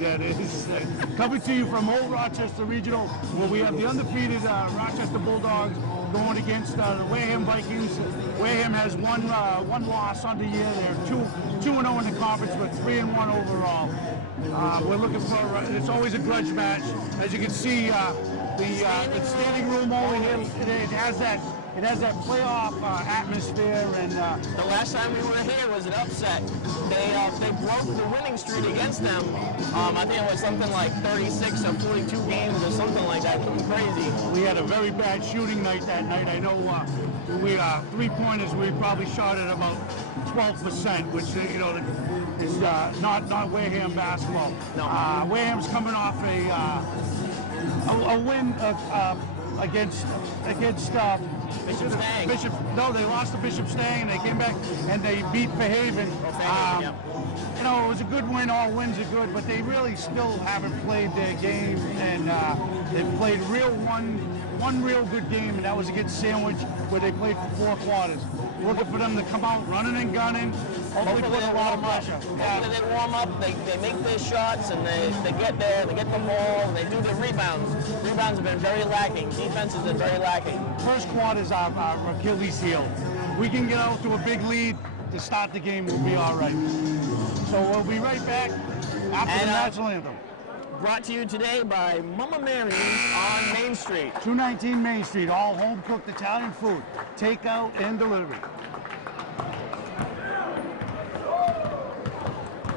That is coming to you from Old Rochester Regional, where we have the undefeated Rochester Bulldogs going against the Wareham Vikings. Wareham has one loss on the year. They're 2-0 in the conference, but 3-1 overall. We're looking for it's always a grudge match. As you can see, the standing room over here, it has that playoff atmosphere, and the last time we were here was an upset. They broke the winning streak against them. I think it was something like 36 or 42 games or something like that. It was crazy. We had a very bad shooting night that night. I know we three-pointers we probably shot at about 12%, which is not Wareham basketball. No. Wareham's coming off a win against Bishop Stang. No, they lost to Bishop Stang, and they came back and they beat Fairhaven. Yep. It was a good win. All wins are good, but they really still haven't played their game, and they've played one real good game, and that was against Sandwich, where they played for 4 quarters. Looking for them to come out running and gunning. Hopefully put a lot of pressure. Hopefully they warm up, they make their shots, and they get there, they get the ball, and they do their rebounds. Rebounds have been very lacking. Defense has been very lacking. First quarter's our Achilles heel. We can get out to a big lead to start the game, we'll be all right. So we'll be right back after the national anthem. Brought to you today by Mama Mary's on Main Street. 219 Main Street, all home-cooked Italian food, takeout and delivery.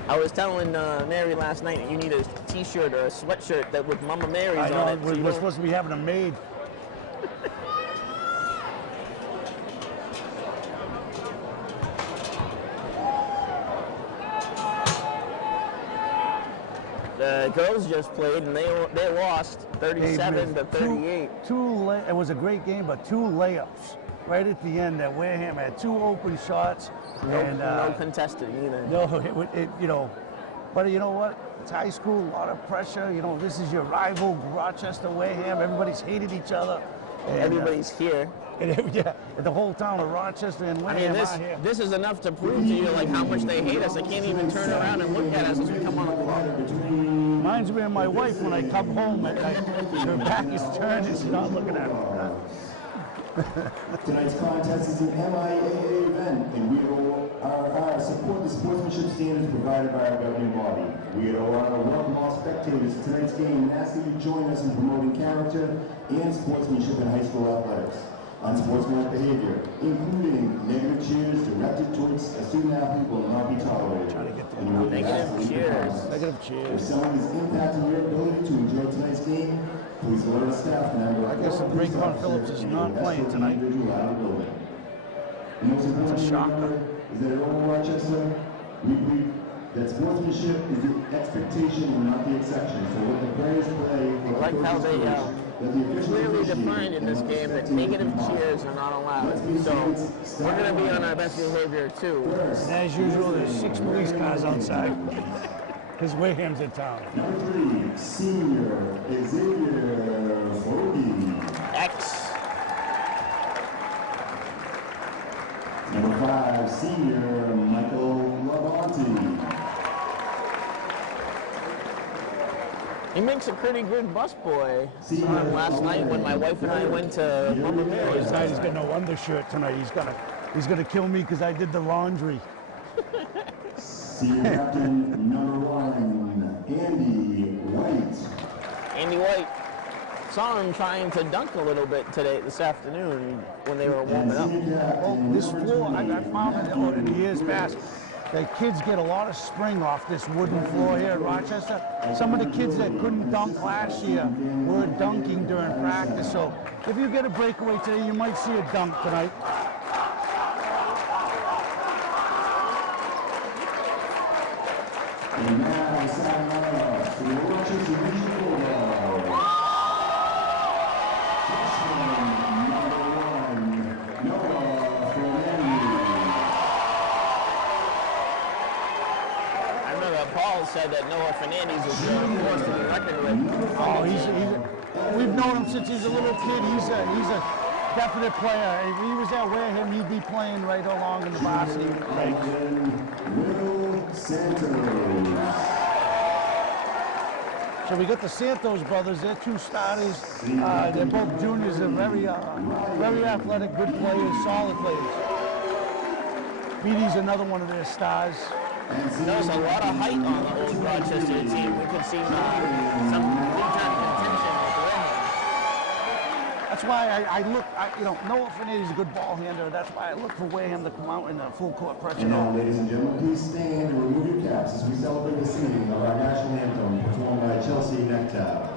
I was telling Mary last night that you need a t-shirt or a sweatshirt that with Mama Mary's on it. We're supposed to be having a maid. The girls just played and they lost 37 to 38. It was a great game, but 2 layups right at the end. That Wareham had 2 open shots. No contested either. No, but you know what? It's high school, a lot of pressure. This is your rival, Rochester, Wareham. Everybody's hated each other. And, everybody's here. Yeah, the whole town of Rochester and Wareham are here. This is enough to prove to you how much they hate us. They can't even turn around and look at us as we come on the clock. Reminds me of my wife when I come home at night. Her back is turned and she's not looking at me. Tonight's contest is an MIAA event, and we at ORR support the sportsmanship standards provided by our governing body. We at ORR welcome all spectators to tonight's game and ask that you join us in promoting character and sportsmanship in high school athletics. Unsportsmanlike behavior, including negative cheers directed towards a student athlete, will not be tolerated. Negative cheers. If someone is impacting your ability to enjoy tonight's game, please alert a staff member. I guess Raekwon Phillips is not playing tonight. That's a shocker. Is that at Old Rochester? We believe that sportsmanship is the expectation and not the exception. So when the players play, like how they clearly defined in this game that negative cheers are not allowed. So we're going to be on our best behavior too. And as usual, there's 6 police cars outside. Because Wareham's in town. Number 3, senior Xavier Fogey. X. Number 5, senior Michael Labonte. He makes a pretty good busboy. Last night when my wife and I went to Mama Mary's. Tonight he's got no undershirt tonight. He's gonna kill me because I did the laundry. Senior captain number 1, Andy White. Andy White. Saw him trying to dunk a little bit this afternoon when they were warming up. Well, this floor, I found it in the years past, that kids get a lot of spring off this wooden floor here at Rochester. Some of the kids that couldn't dunk last year were dunking during practice. So if you get a breakaway today, you might see a dunk tonight. And now, signing up for the Rochester Bulldogs. has said that Noah Fernandez is the force to the record with. Oh, we've known him since he's a little kid. He's a definite player. If he was at Wareham, he'd be playing right along in the varsity. So we got the Santos brothers. They're two starters. They're both juniors. They're very athletic, good players, solid players. Beatty's another one of their stars. There's a lot of height on the Old Rochester team. We could see some big-time contention with Wareham. That's why I look, Noah Fernandez is a good ball handler. That's why I look for Wareham to come out in a full court pressure. And now, ladies and gentlemen, please stand and remove your caps as we celebrate the singing of our national anthem performed by Chelsea Nectar.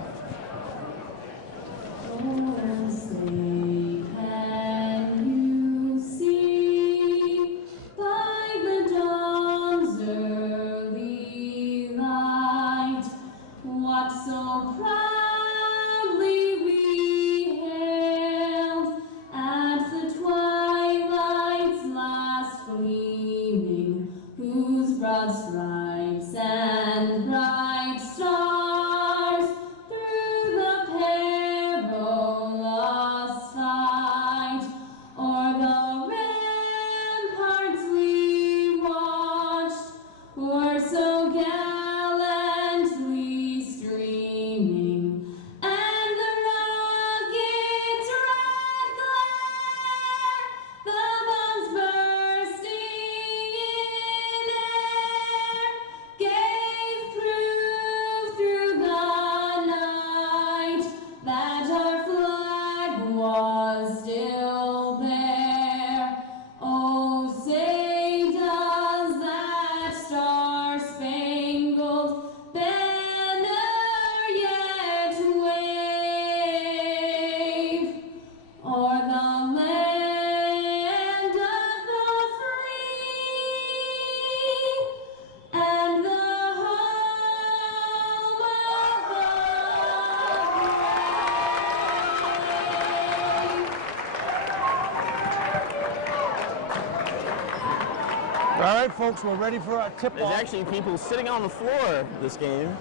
All right, folks, we're ready for our tip-off. There's actually people sitting on the floor this game.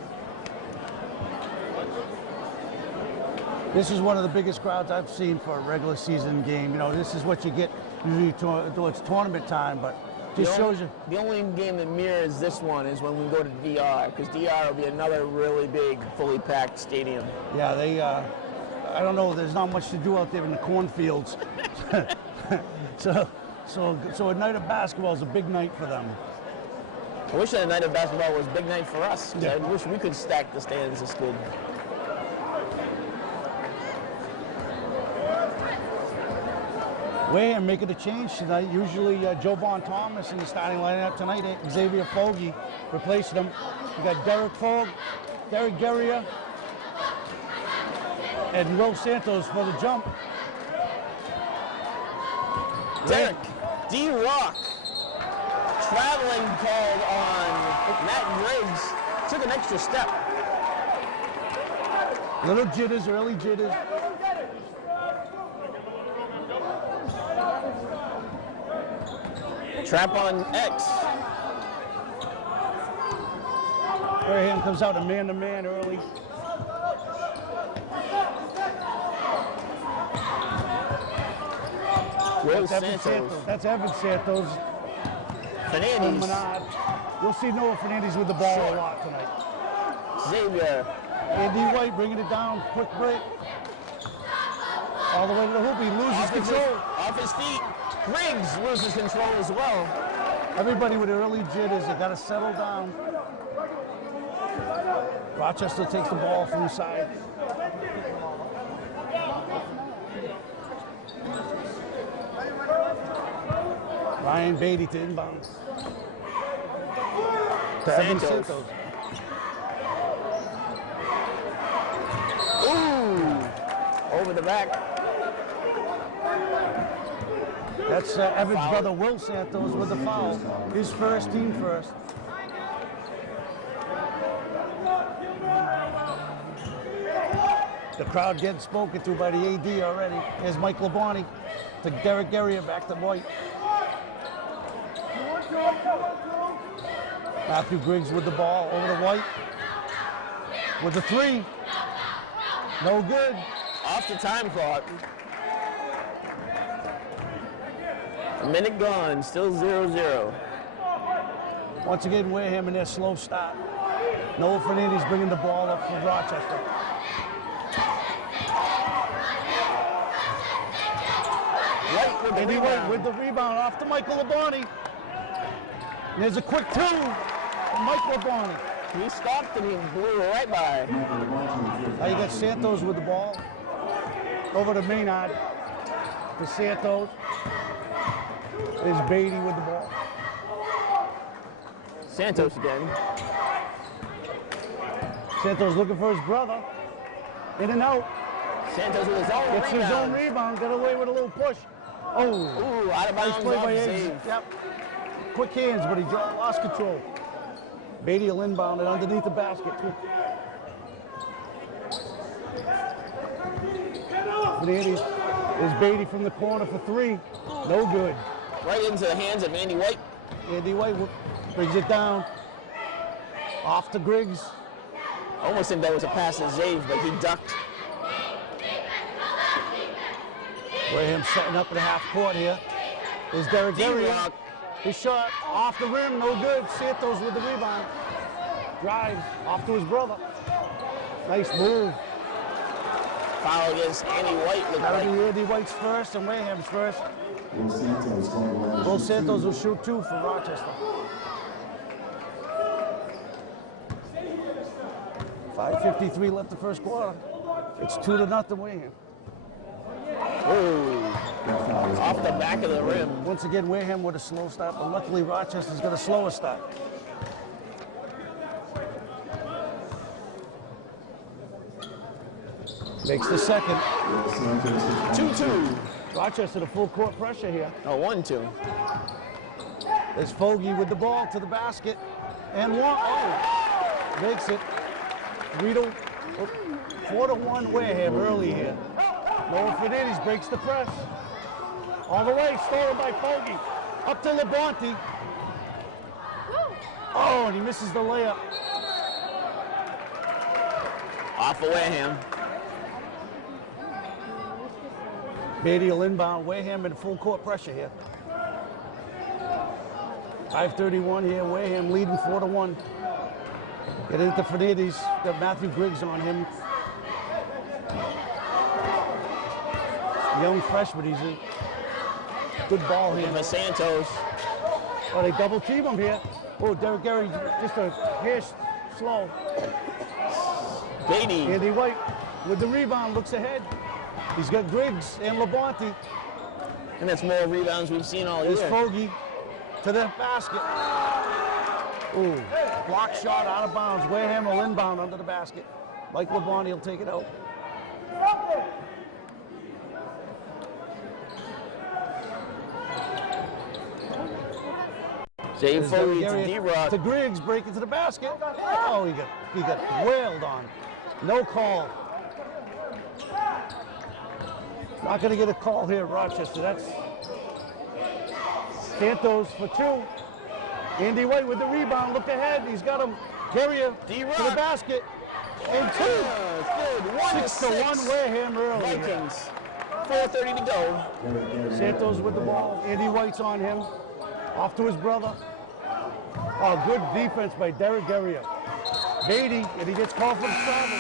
This is one of the biggest crowds I've seen for a regular season game. You know, this is what you get usually till it's tournament time, but just shows you. The only game that mirrors this one is when we go to DR, because DR will be another really big, fully packed stadium. Yeah, they, I don't know, there's not much to do out there in the cornfields. So a night of basketball is a big night for them. I wish that a night of basketball was a big night for us, because I wish we could stack the stands this good. Wareham making a change tonight. Usually Joe Von Thomas in the starting lineup tonight. Xavier Foggy replaced him. We got Derek Guerrier, and Will Santos for the jump. Derek D-Rock, traveling called on Matt Griggs, took an extra step. Little jitters, early jitters. Trap on X. Wareham comes out a man-to-man early. Will That's Evan Santos. That's Evan Santos. Fernandez. You'll see Noah Fernandez with the ball a lot tonight. Xavier. Andy White bringing it down. Quick break. All the way to the hoop. He loses control. Off his feet. Griggs loses control as well. Everybody with early jitters, they got to settle down. Rochester takes the ball from the side. Ryan Beatty to inbounds. To Evan Santos. Ooh! Over the back. That's Evan's brother Will Santos with the foul. His first, team first. The crowd getting spoken to by the AD already. Here's Mike Labonte to Derek Guerrier, back to White. Matthew Griggs with the ball over to White. With the three. No good. Off the time clock. A minute gone, still 0-0. Once again, Wareham in their slow start. Noah Fernandez bringing the ball up for Rochester. White with the Andy rebound. White with the rebound off to Michael Labonte. And there's a quick two from Mike Labonte. He stopped and he blew it right by. Now you got Santos with the ball. Over to Maynard. To Santos. There's Beatty with the ball. Santos again. Santos looking for his brother. In and out. Santos with his own Gets rebound. his own rebound. Got away with a little push. Oh. Ooh, out of Nice bounds play off by the Eggs. save. Yep. Quick hands, but he lost control. Beatty will inbound it underneath the basket. Fernandez is Beatty from the corner for three. No good. Right into the hands of Andy White. Andy White brings it down. Off to Griggs. Almost think that was a pass to Zave, but he ducked. Wareham setting up in the half court here. There's Derek Derry. D-Rock. His shot off the rim, no good. Santos with the rebound. Drives off to his brother. Nice move. Foul against Andy White. Looked That'll like. be Andy White's first and Waham's first. Will Santos going to line. Will Santos will shoot two for Rochester. 5:53 left the first quarter. It's 2-0 Wareham. Ooh. Off the back of the rim. Once again, Wareham with a slow start, but luckily Rochester's got a slower start. Makes the second. 2-2. Rochester to full court pressure here. Oh, 1-2. There's Fogey with the ball to the basket. And one. Oh, makes it. Riedel, 4-1 Wareham early here. Noah Fernandez breaks the press. All the way, stolen by Fogey. Up to Labonte. Oh, and he misses the layup. Off of Wareham. Beatty will inbound. Wareham in full court pressure here. 5:31 here. Wareham leading 4-1. Get into Fernandez. Got Matthew Griggs on him. Young freshman. He's a good ball here. For Santos. Oh, they double team him here. Oh, Derek Gary just a hair slow. Beatty. Andy White with the rebound looks ahead. He's got Griggs and Labonte. And that's more rebounds we've seen all There's year. Fogey to the basket. Ooh, block shot out of bounds. Wareham will inbound under the basket. Mike Labonte will take it out. Save Fogey to Gary D-Rock. to Griggs, break into the basket. Oh, he got wailed on. No call. Not going to get a call here at Rochester. That's Santos for two. Andy White with the rebound. Look ahead. He's got him. Carrier to the basket. And two. Good. 6-1 Wareham early. Vikings. 4:30 to go. Santos with the ball. Andy White's on him. Off to his brother. Oh, good defense by Derek Guerrier. Beatty, and he gets called for the travel.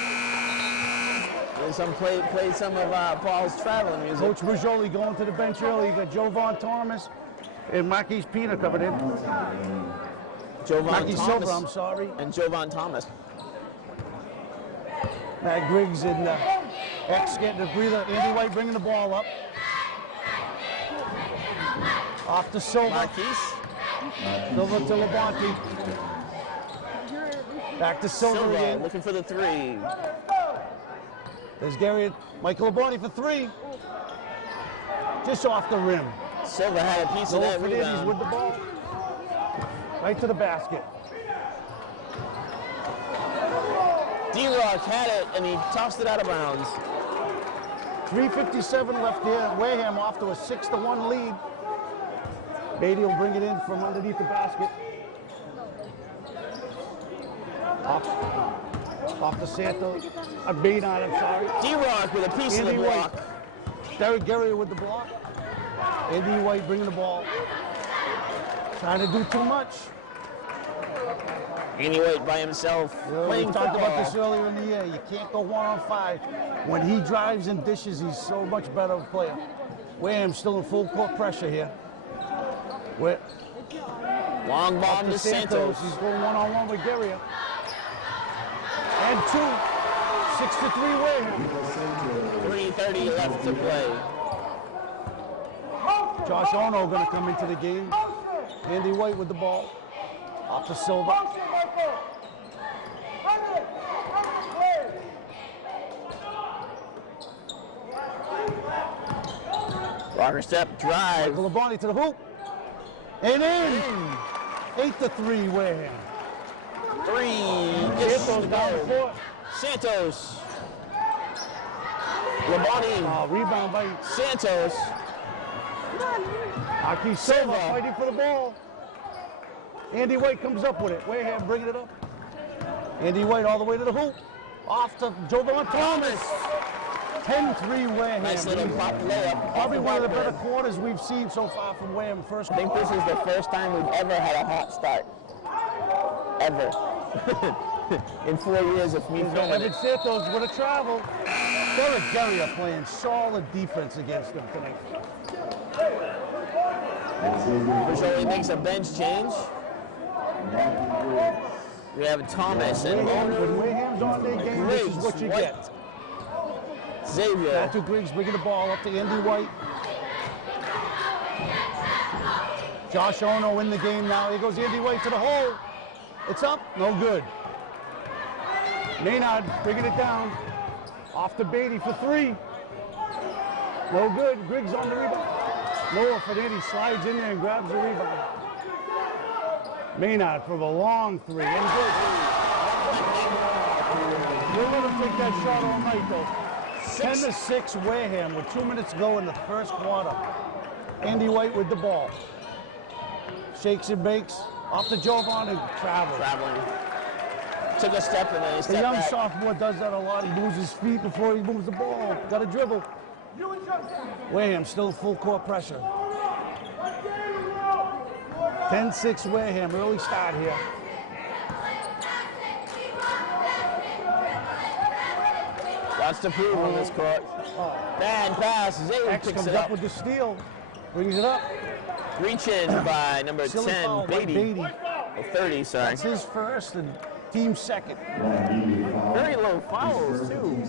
And played some of Paul's traveling music. Coach Ruggioli going to the bench early. You got Jovan Thomas and Marquise Pina coming in. Jovan Marquise Thomas. Silver, I'm sorry. And Jovan Thomas. Matt Griggs and X getting a breather. Andy White bringing the ball up. Off to Silva. Marquise. Silva to Labonte. Back to Silva again. Looking for the three. There's Gary, Michael Labonte for three. Just off the rim. Silva had a piece of that Fernandez rebound. with the ball. Right to the basket. D-Rock had it, and he tossed it out of bounds. 3:57 left here. Wareham off to a 6-1 lead. Beatty will bring it in from underneath the basket. Off to Santos. A beat on him, sorry. D-Rock with a piece of the block. Derek Gary with the block. Andy White bringing the ball. Trying to do too much. Andy White by himself. We talked about this earlier in the year. You can't go 1-on-5. When he drives and dishes, he's so much better of a player. Wareham's still in full court pressure here. Long bomb to Santos. He's going 1-on-1 with Gary. And 2. 6-3 Wareham. 3:30 left to play. Josh Ono going to come into the game. Andy White with the ball. Off to Silva. Rocker step drive. Michael Labonte to the hoop. And in. 8-3 Wareham. 3. Santos down the court. Santos. Labonte. Rebound by Santos. Aki Silva fighting for the ball. Andy White comes up with it. Wareham bringing it up. Andy White all the way to the hoop. Off to Jovan Thomas. 10-3 Wareham. Nice little pop layup. Probably one of the better quarters we've seen so far from Wareham first. I think this is the first time we've ever had a hot start. Ever. In 4 years of me filming Evan it. Santos with a travel. Derek Gary are playing solid defense against them tonight. Usually makes a bench change. We have Thomas and When Wareham's on their game, this is what you get. Xavier. Matthew Griggs bringing the ball up to Andy White. Josh Ono in the game now. Here goes Andy White to the hole. It's up. No good. Maynard bringing it down. Off to Beatty for 3. No good. Griggs on the rebound. Noah Fernandes slides in there and grabs the rebound. Maynard for the long 3. And good. We'll let him take that shot all night, though. 10-6 Wareham with 2 minutes to go in the first quarter. Andy White with the ball. Shakes and bakes. Off to Jovan and travels. Traveling. Took a step and then he The stepped young back. sophomore does that a lot. He moves his feet before he moves the ball. Got to dribble. Wareham still full court pressure. 10-6 Wareham, early start here. Lots to prove on this court. Bad pass. Xavier X picks comes it up up. with the steal. Brings it up. Reach in by number Silly 10, foul by Beatty. Oh, 30, sorry. That's his first and team second. Very low fouls, too.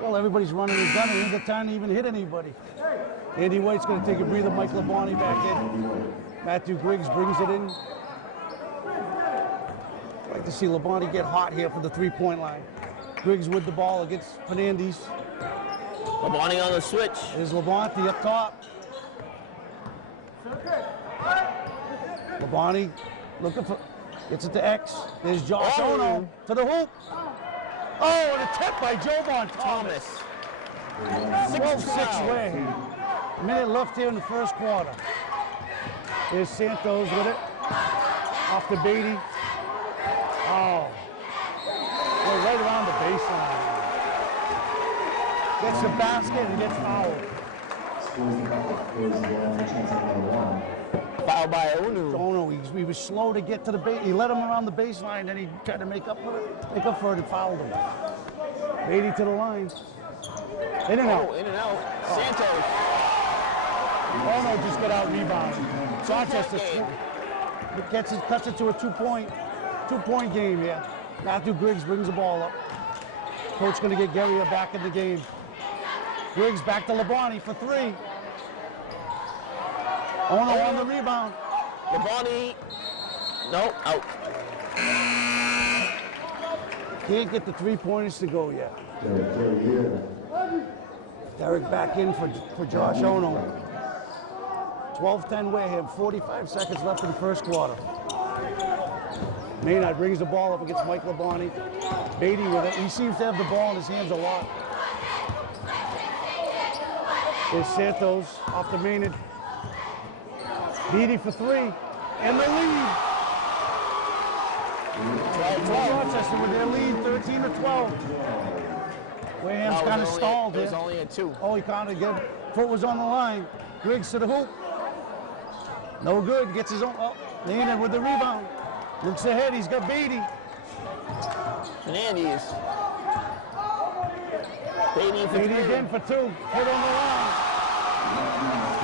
Well, everybody's running and gunning. Ain't got time to even hit anybody. Andy White's going to take a breather. Mike Labonte back in. Matthew Griggs brings it in. I'd like to see Labonte get hot here for the three-point line. Griggs with the ball against Fernandes. Labonte on the switch. There's Labonte up top. Labonte looking for, gets it to X. There's Josh Ono to the hoop. Oh, and a tip by Jovan Thomas. 12-6 way. A minute left here in the first quarter. There's Santos with it. Off to Beatty. Oh. We're right around the baseline. Gets the basket and gets fouled. Foul by Onu. Ono, he was slow to get to the base. He let him around the baseline, then he tried to make up for it and fouled him. Beatty to the line. In and out. Oh, in and out. Santos. Ono just got out rebounded. Rochester cuts it to a two-point game here. Matthew Griggs brings the ball up. Coach going to get Gary back in the game. Griggs back to Labonte for 3. Ono on the rebound. Labonte. No, out. Can't get the 3-pointers to go yet. Derek back in for Josh Ono. 12-10 Wareham, 45 seconds left in the first quarter. Maynard brings the ball up against Mike Labonte. Beatty with it. He seems to have the ball in his hands a lot. There's Santos off the Maynard. Beatty for 3. And the lead. Rochester with their lead, 13-12. Wareham's kind of stalled It was here. only a 2. Oh, he counted good. Foot was on the line. Griggs to the hoop. No good. Gets his own. Oh, Leonard with the rebound. Looks ahead. He's got Beatty. Fernandez. Beatty for Beatty 3. again for 2. Hit on the line.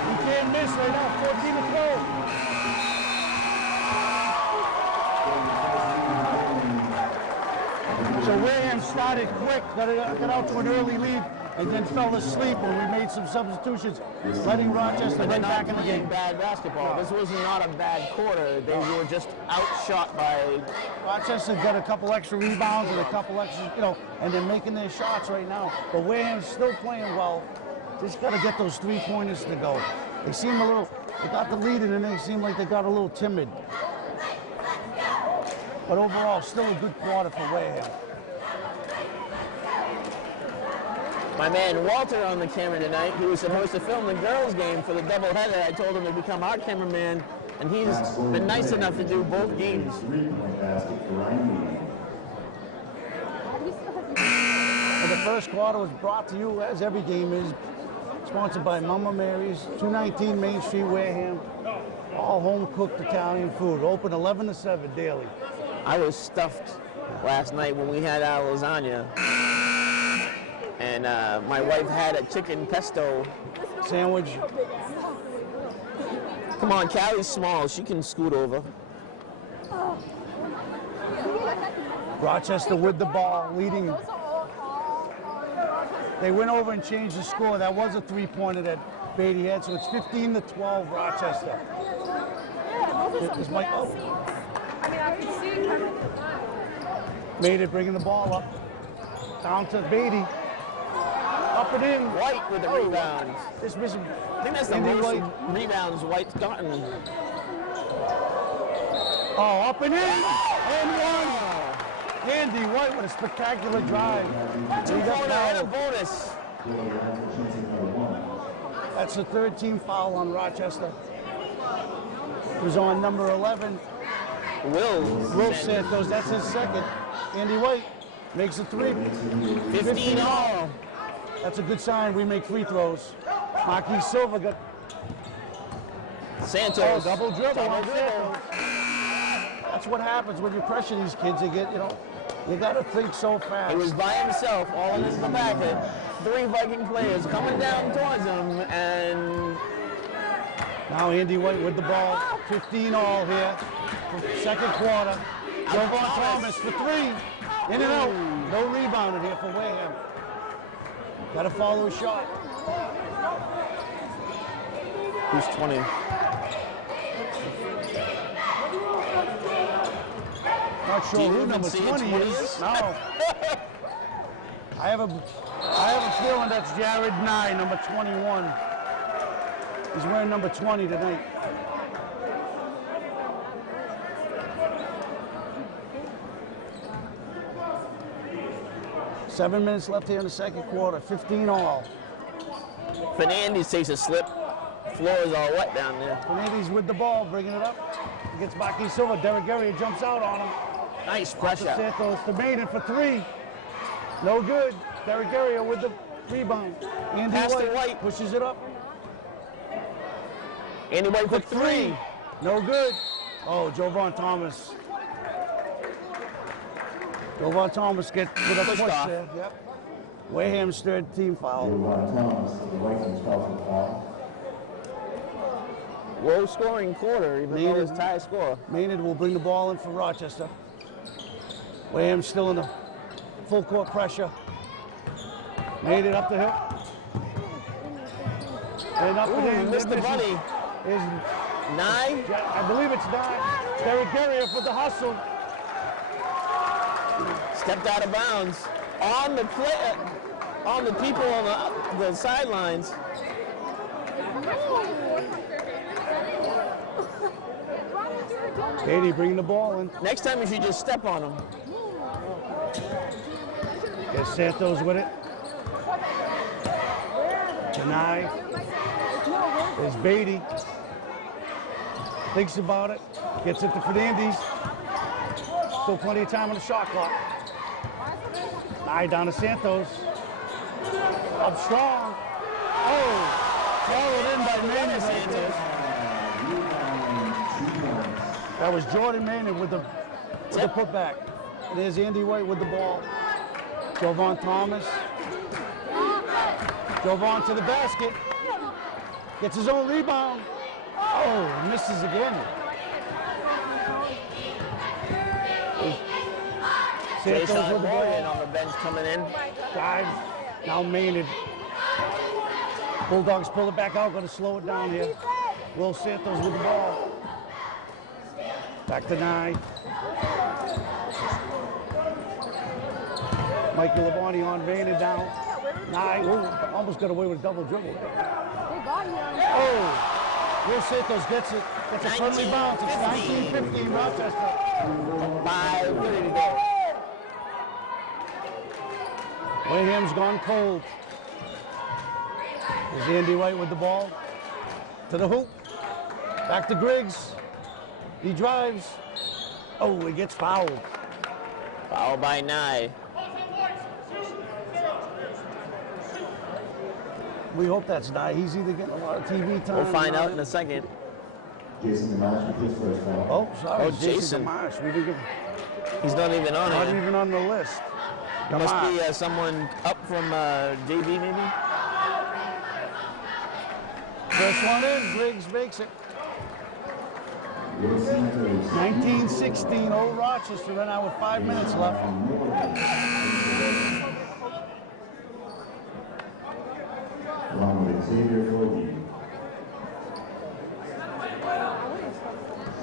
He can't miss right now. 14-12. So Wareham started quick, got out to an early lead, and then fell asleep when we made some substitutions, letting Rochester right back in the game. Bad basketball. This was not a bad quarter. They were just outshot by. Rochester got a couple extra rebounds and a couple extra, and they're making their shots right now. But Wareham's still playing well. Just got to get those 3-pointers to go. They seem they got the lead and then they seem like they got a little timid. But overall, still a good quarter for Wareham. My man Walter on the camera tonight. He was supposed to film the girls' game for the doubleheader. I told him to become our cameraman, and he's been nice enough to do both games. Well, the first quarter was brought to you, as every game is, sponsored by Mama Mary's, 219 Main Street, Wareham. All home-cooked Italian food. Open 11 to 7 daily. I was stuffed last night when we had our lasagna. And my wife had a chicken pesto sandwich. Come on, Callie's small. She can scoot over. Rochester with the ball, leading. They went over and changed the score. That was a 3-pointer that Beatty had, so it's 15-12 Rochester. It's Mike. Oh. Made it, bringing the ball up. Down to Beatty. Up and in. White with the rebounds. This missing. I think that's the most rebounds White's gotten. Oh, up and in. And one. Andy White with a spectacular drive. 2-pointer and a bonus. That's the 13th foul on Rochester. It was on number 11. Will Santos, that's his second. Andy White makes a 3. 15 all. That's a good sign. We make free throws. Marquis Silva got Santos. Double dribble. That's what happens when you pressure these kids. You get, you got to think so fast. He was by himself, all in the back. 3 Viking players coming down towards him, and now Andy White with the ball. 15 all here. Second quarter. Jovan Thomas for 3. In and out. No rebounded here for Wareham. Got to follow a shot. Who's 20? Not sure who number 20 is. No. I have a feeling that's Jared Nye, number 21. He's wearing number 20 tonight. Seven minutes left here in the second quarter. 15 all. Fernandez takes a slip. Floor is all wet down there. Fernandez with the ball, bringing it up. Against Marquis Silva. Derek Guerrier jumps out on him. Nice pressure. Santos to Maiden for 3. No good. Derek Guerrier with the rebound. Andy White pushes it up. Andy White for 3. No good. Oh, Jovan Thomas. Jovan Thomas gets with a push there. Yep. Wareham's third team foul. Jovan Thomas, the Vikings foul. Low scoring quarter, even though it's tie score. Maynard will bring the ball in for Rochester. Wareham's still in the full court pressure. Made it up the hill. And up and in. Missed the bunny. Nye? I believe it's Nye. Derek Guerrier for the hustle. Stepped out of bounds. On the play, on the people on the sidelines. Beatty bringing the ball in. Next time you should just step on him. Gets Santos with it. Deny. There's Beatty. Thinks about it. Gets it to Fernandez. Still plenty of time on the shot clock. Nye down to Santos. Up strong. Oh, followed in by Maynard. Santos. That was Jordan Maynard with the putback. There's Andy White with the ball. Jovan Thomas. Jovan to the basket. Gets his own rebound. Oh, misses again. Santos Jason with the Morgan ball. on the bench coming in. Dives. Now Maynard. Bulldogs pull it back out. Going to slow it down here. Will Santos with the ball. Back to Nye. Mikey Labonte on Maynard down. Nye, almost got away with a double dribble. Oh, Will Santos gets it. Gets a friendly bounce. It's 19-15 Rochester. 5 minutes to go. Wareham's gone cold. There's Andy White with the ball. To the hoop. Back to Griggs. He drives. Oh, he gets fouled. Fouled by Nye. We hope that's not. He's either getting a lot of TV time. We'll find out in a second. Jason Gamache with his first foul. Oh, sorry. Oh, Jason. Gamache. We didn't give, He's not even on not it. even on the list. Must Gamache. be someone up from JV maybe? First one in. Griggs makes it. 19-16. Old Rochester right now with 5 minutes left. Along with Xavier Fogey.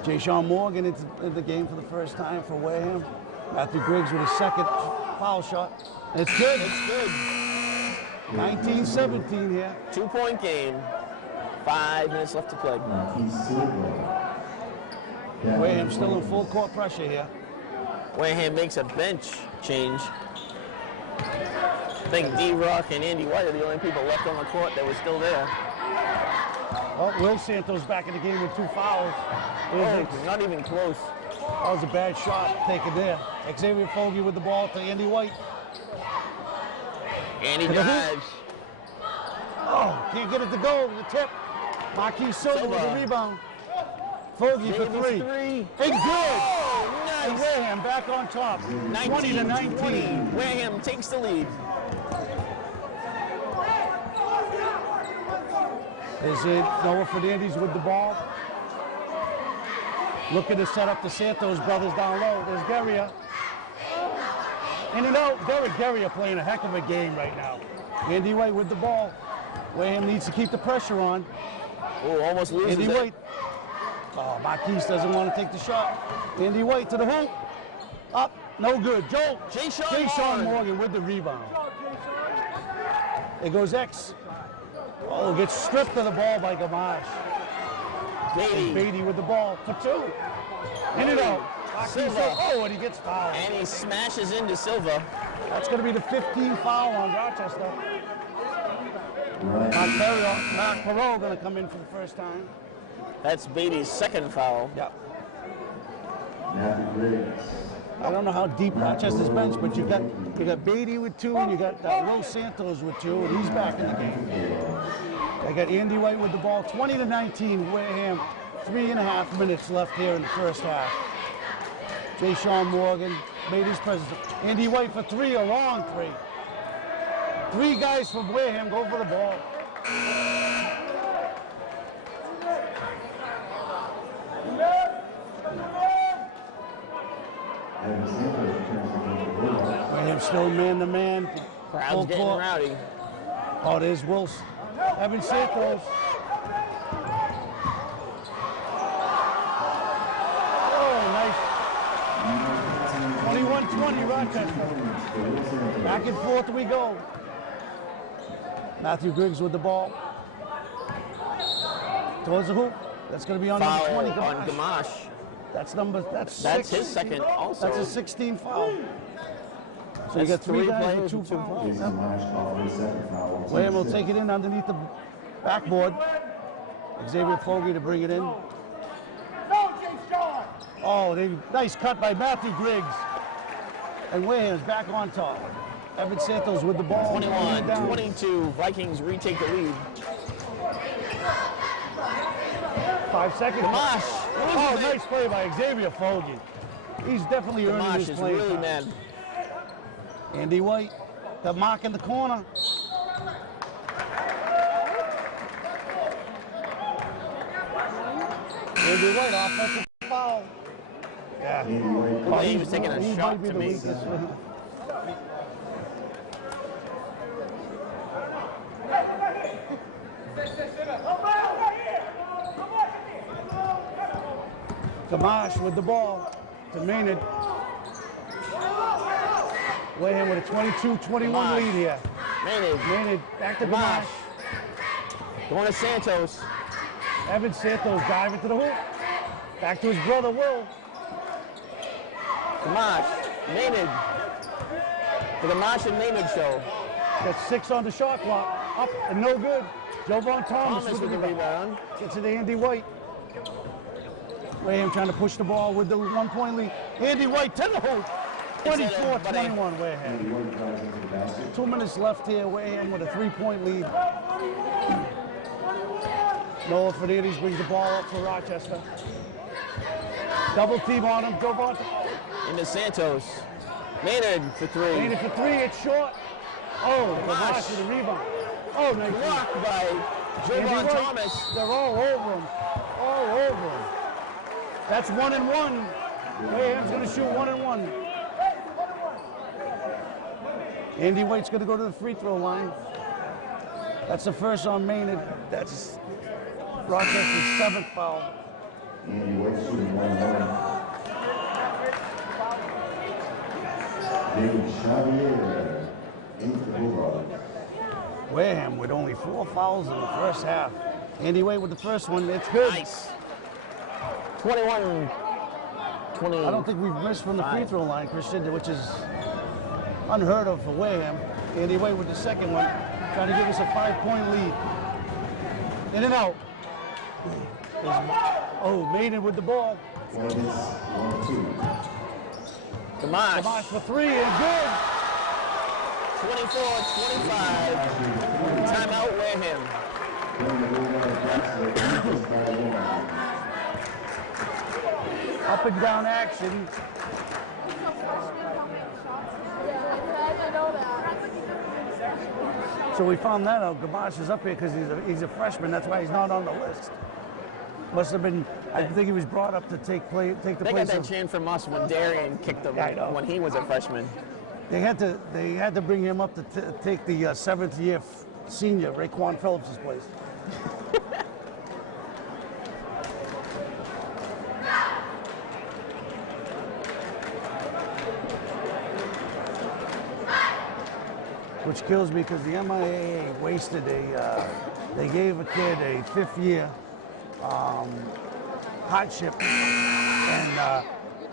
Jay Sean Morgan into the game for the first time for Wareham. Matthew Griggs with his second foul shot. It's good. It's good. 19-17 here. 2-point game. 5 minutes left to play. Wareham still in full court pressure here. Wareham makes a bench change. I think D-Rock and Andy White are the only people left on the court that were still there. Oh, Will Santos back in the game with 2 fouls. Oh, not even close. That was a bad shot taken there. Xavier Fogey with the ball to Andy White. Andy To the hoop. drives. Oh, can't get it to go. The tip. Marquis Silva with the rebound. Fogey for Davis 3. three. And good. Oh, And nice. Wareham back on top. 20-19. Wareham takes the lead. Is it Noah Fernandez with the ball? Looking to set up the Santos brothers down low. There's Guerria. In and out. Derek Guerria playing a heck of a game right now. Andy White with the ball. Wareham needs to keep the pressure on. Oh, almost loses Andy it. White. Oh, Marquis doesn't want to take the shot. Andy White to the hoop. Up. No good. Jay Sean Morgan with the rebound. It goes X. Oh, gets stripped of the ball by Gamache. Beatty. Beatty with the ball for 2. In and out. Silva. Oh, and he gets fouled. And he smashes into Silva. That's going to be the 15th foul on Rochester. Mark Perot going to come in for the first time. That's Beatty's second foul. Yep. Matthew Griggs. I don't know how deep Rochester's bench, but you got Beatty with 2, and you got Will Santos with 2, and he's back in the game. I got Andy White with the ball. 20-19. Wareham. 3.5 minutes left here in the first half. Jay Sean Morgan made his presence. Andy White for 3, a long 3. 3 guys from Wareham go for the ball. Wareham still man-to-man. Crowd's Full getting court. rowdy. Oh, there's Wilson. Evan Santos. Oh, nice. 21-20 Rochester. Back and forth we go. Matthew Griggs with the ball. Towards the hoop. That's going to be on Foul number 20. on Gamache. That's That's 6. his second also. That's a 16 foul. So you got That's 3 3 guys players with 2 with 2 fouls. Jason Gamache called for his second foul. Wareham will take it in underneath the backboard. Xavier Fogey to bring it in. Oh, nice cut by Matthew Griggs. And Wareham's back on top. Evan Santos with the ball. 21-22. Vikings retake the lead. 5 seconds. Gamache. Oh, nice play by Xavier Fogarty. He's definitely earning Gamache his is play. really mad. Andy White, the mark in the corner. Andy White, offensive foul. Yeah. Oh, he was taking a shot to me. Gamache with the ball to Maynard. Wareham with a 22-21 lead here. Maynard back to Gamache. Going to Santos. Evan Santos diving to the hoop. Back to his brother, Will. Gamache. Maynard. The Gamache and Maynard show. Got 6 on the shot clock. Up and no good. Jovan Thomas with the rebound. Gets it to Andy White. Wareham trying to push the ball with the 1-point lead. Andy White to the hoop. 24-21 Wareham. 2 minutes left here. Wareham with a 3-point lead. Noah Fernandez brings the ball up for Rochester. Double team on him. Jovan. Into Santos. Maynard for 3. Maynard for 3. It's short. Oh, Gamache with the rebound. Oh, nice block by Jovan Thomas. They're all over him. All over him. That's 1 and 1. Wareham's going to shoot 1 and 1. Andy White's going to go to the free throw line. That's the first on Maynard. That's Rochester's 7th foul. Andy White shooting 1-1. David Xavier into the Bulldogs. Wareham with only 4 fouls in the first half. Andy White with the first one. It's good. Nice. 21-20. I don't think we've missed from the free throw line, Christian, which is unheard of for Wareham. Andy White with the second one, trying to give us a 5-point lead. In and out. Oh, Maynard with the ball. Gamache. Gamache for 3 and good. 24-25. Timeout Wareham. Up and down action. So we found that out. Gamache is up here because he's a freshman. That's why he's not on the list. Must have been. I think he was brought up to take the place. They got that chant from us when Darian kicked him when he was a freshman. They had to bring him up to take the 7th year senior Raekwon Phillips' place. Which kills me because the MIAA wasted they gave a kid a 5th year hardship, and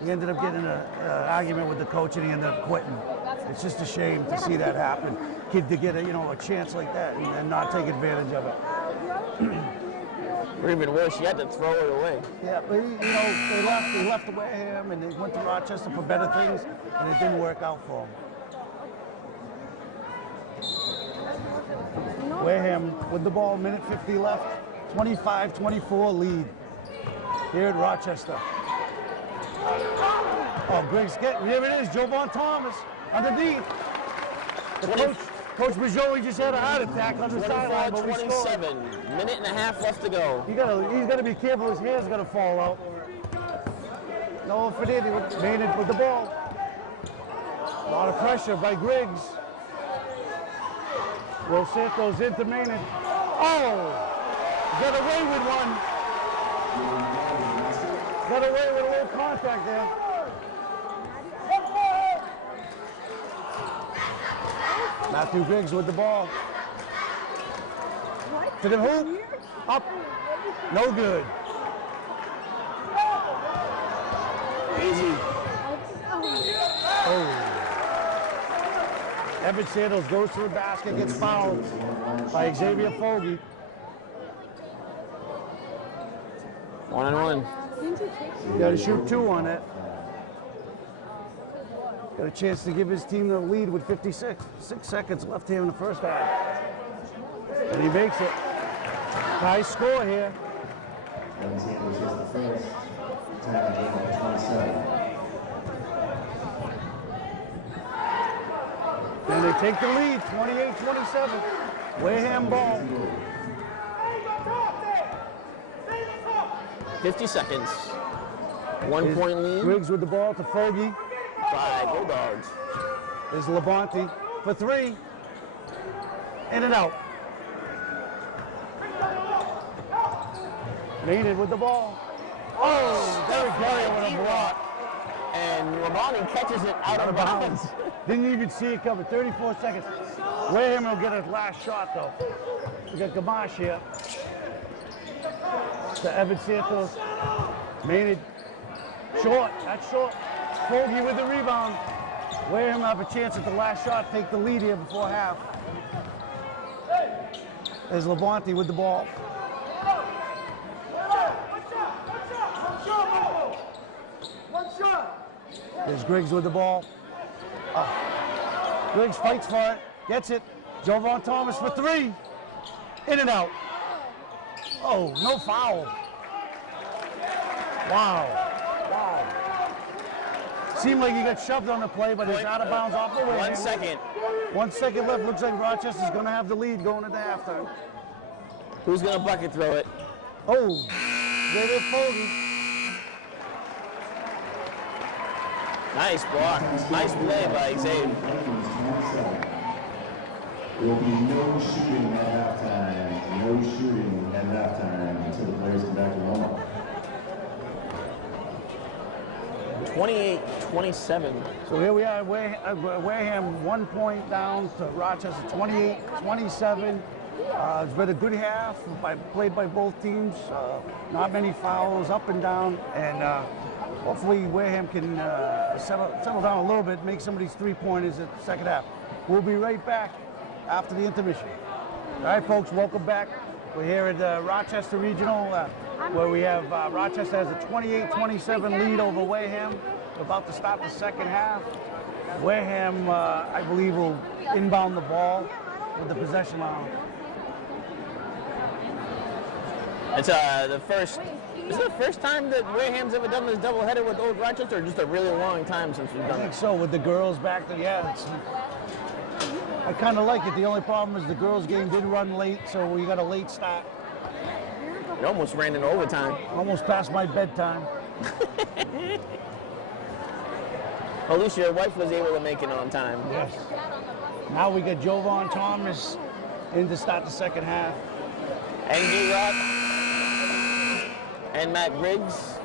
he ended up getting an argument with the coach, and he ended up quitting. It's just a shame to see that happen. Kid to get a chance like that and not take advantage of it. Or even worse, you had to throw it away. Yeah, but they left Wareham and they went to Rochester for better things, and it didn't work out for them. Wareham with the ball, minute 50 left, 25-24 lead here at Rochester. Oh, Griggs here it is, Jovan Thomas underneath. Coach Bajoli just had a heart attack on the sideline, but we scored. 27, minute and a half left to go. He's got to be careful, his hair's going to fall out. Noah Fernandez Maynard with the ball. A lot of pressure by Griggs. Will Santos into Maynard. Oh! Got away with one. Got away with a little contact there. Matthew Griggs with the ball. To the hoop. Up. No good. Easy. Oh. Evan Santos goes to the basket, gets fouled by Xavier Fogarty. 1-on-1. Got to shoot 2 on it. Got a chance to give his team the lead with 6 seconds left here in the first half. And he makes it. High score here. And they take the lead, 28-27. Wareham ball. 50 seconds. 1 point lead. Griggs with the ball to Fogey. By Bulldogs. There's Labonte for 3. In and out. Maynard with the ball. Oh, Derek with a block. And Labonte catches it out of bounds. Didn't even see it coming. 34 seconds. Wareham will get his last shot, though. We got Gamache here. To Evan Santos. Maynard. Short. That's short. Fogey with the rebound. Wareham will have a chance at the last shot, take the lead here before half. There's Labonte with the ball. There's Griggs with the ball. Griggs fights for it, gets it. Jovan Thomas for 3. In and out. Oh, no foul. Wow. Seemed like he got shoved on the play, but it's out of bounds off the way. 1 second. 1 second left. Looks like Rochester's going to have the lead going into halftime. Who's going to bucket throw it? Oh, there is Fogey. Nice block. Nice play by Xavier. There will be no shooting at halftime. No shooting at halftime until the players come back to warm up. 28-27. So here we are, Wareham 1 point down to Rochester, 28-27. It's been a good half played by both teams. Not many fouls, up and down, and hopefully Wareham can settle down a little bit, make some of these 3-pointers at the second half. We'll be right back after the intermission. All right, folks, welcome back. We're here at Rochester Regional, where we have Rochester has a 28-27 lead over Wareham. We're about to start the second half. Wareham, I believe, will inbound the ball with the possession line. It's the first. Is it the first time that Wareham's ever done this doubleheader with Old Rochester, or just a really long time since we've done it? I think so, with the girls back there, yeah. I kind of like it. The only problem is the girls' game did run late, so we got a late start. It almost ran in overtime. Almost past my bedtime. At least your wife was able to make it on time. Yes. Now we got Jovan Thomas in to start the second half. And D-Rock, and Matt Griggs,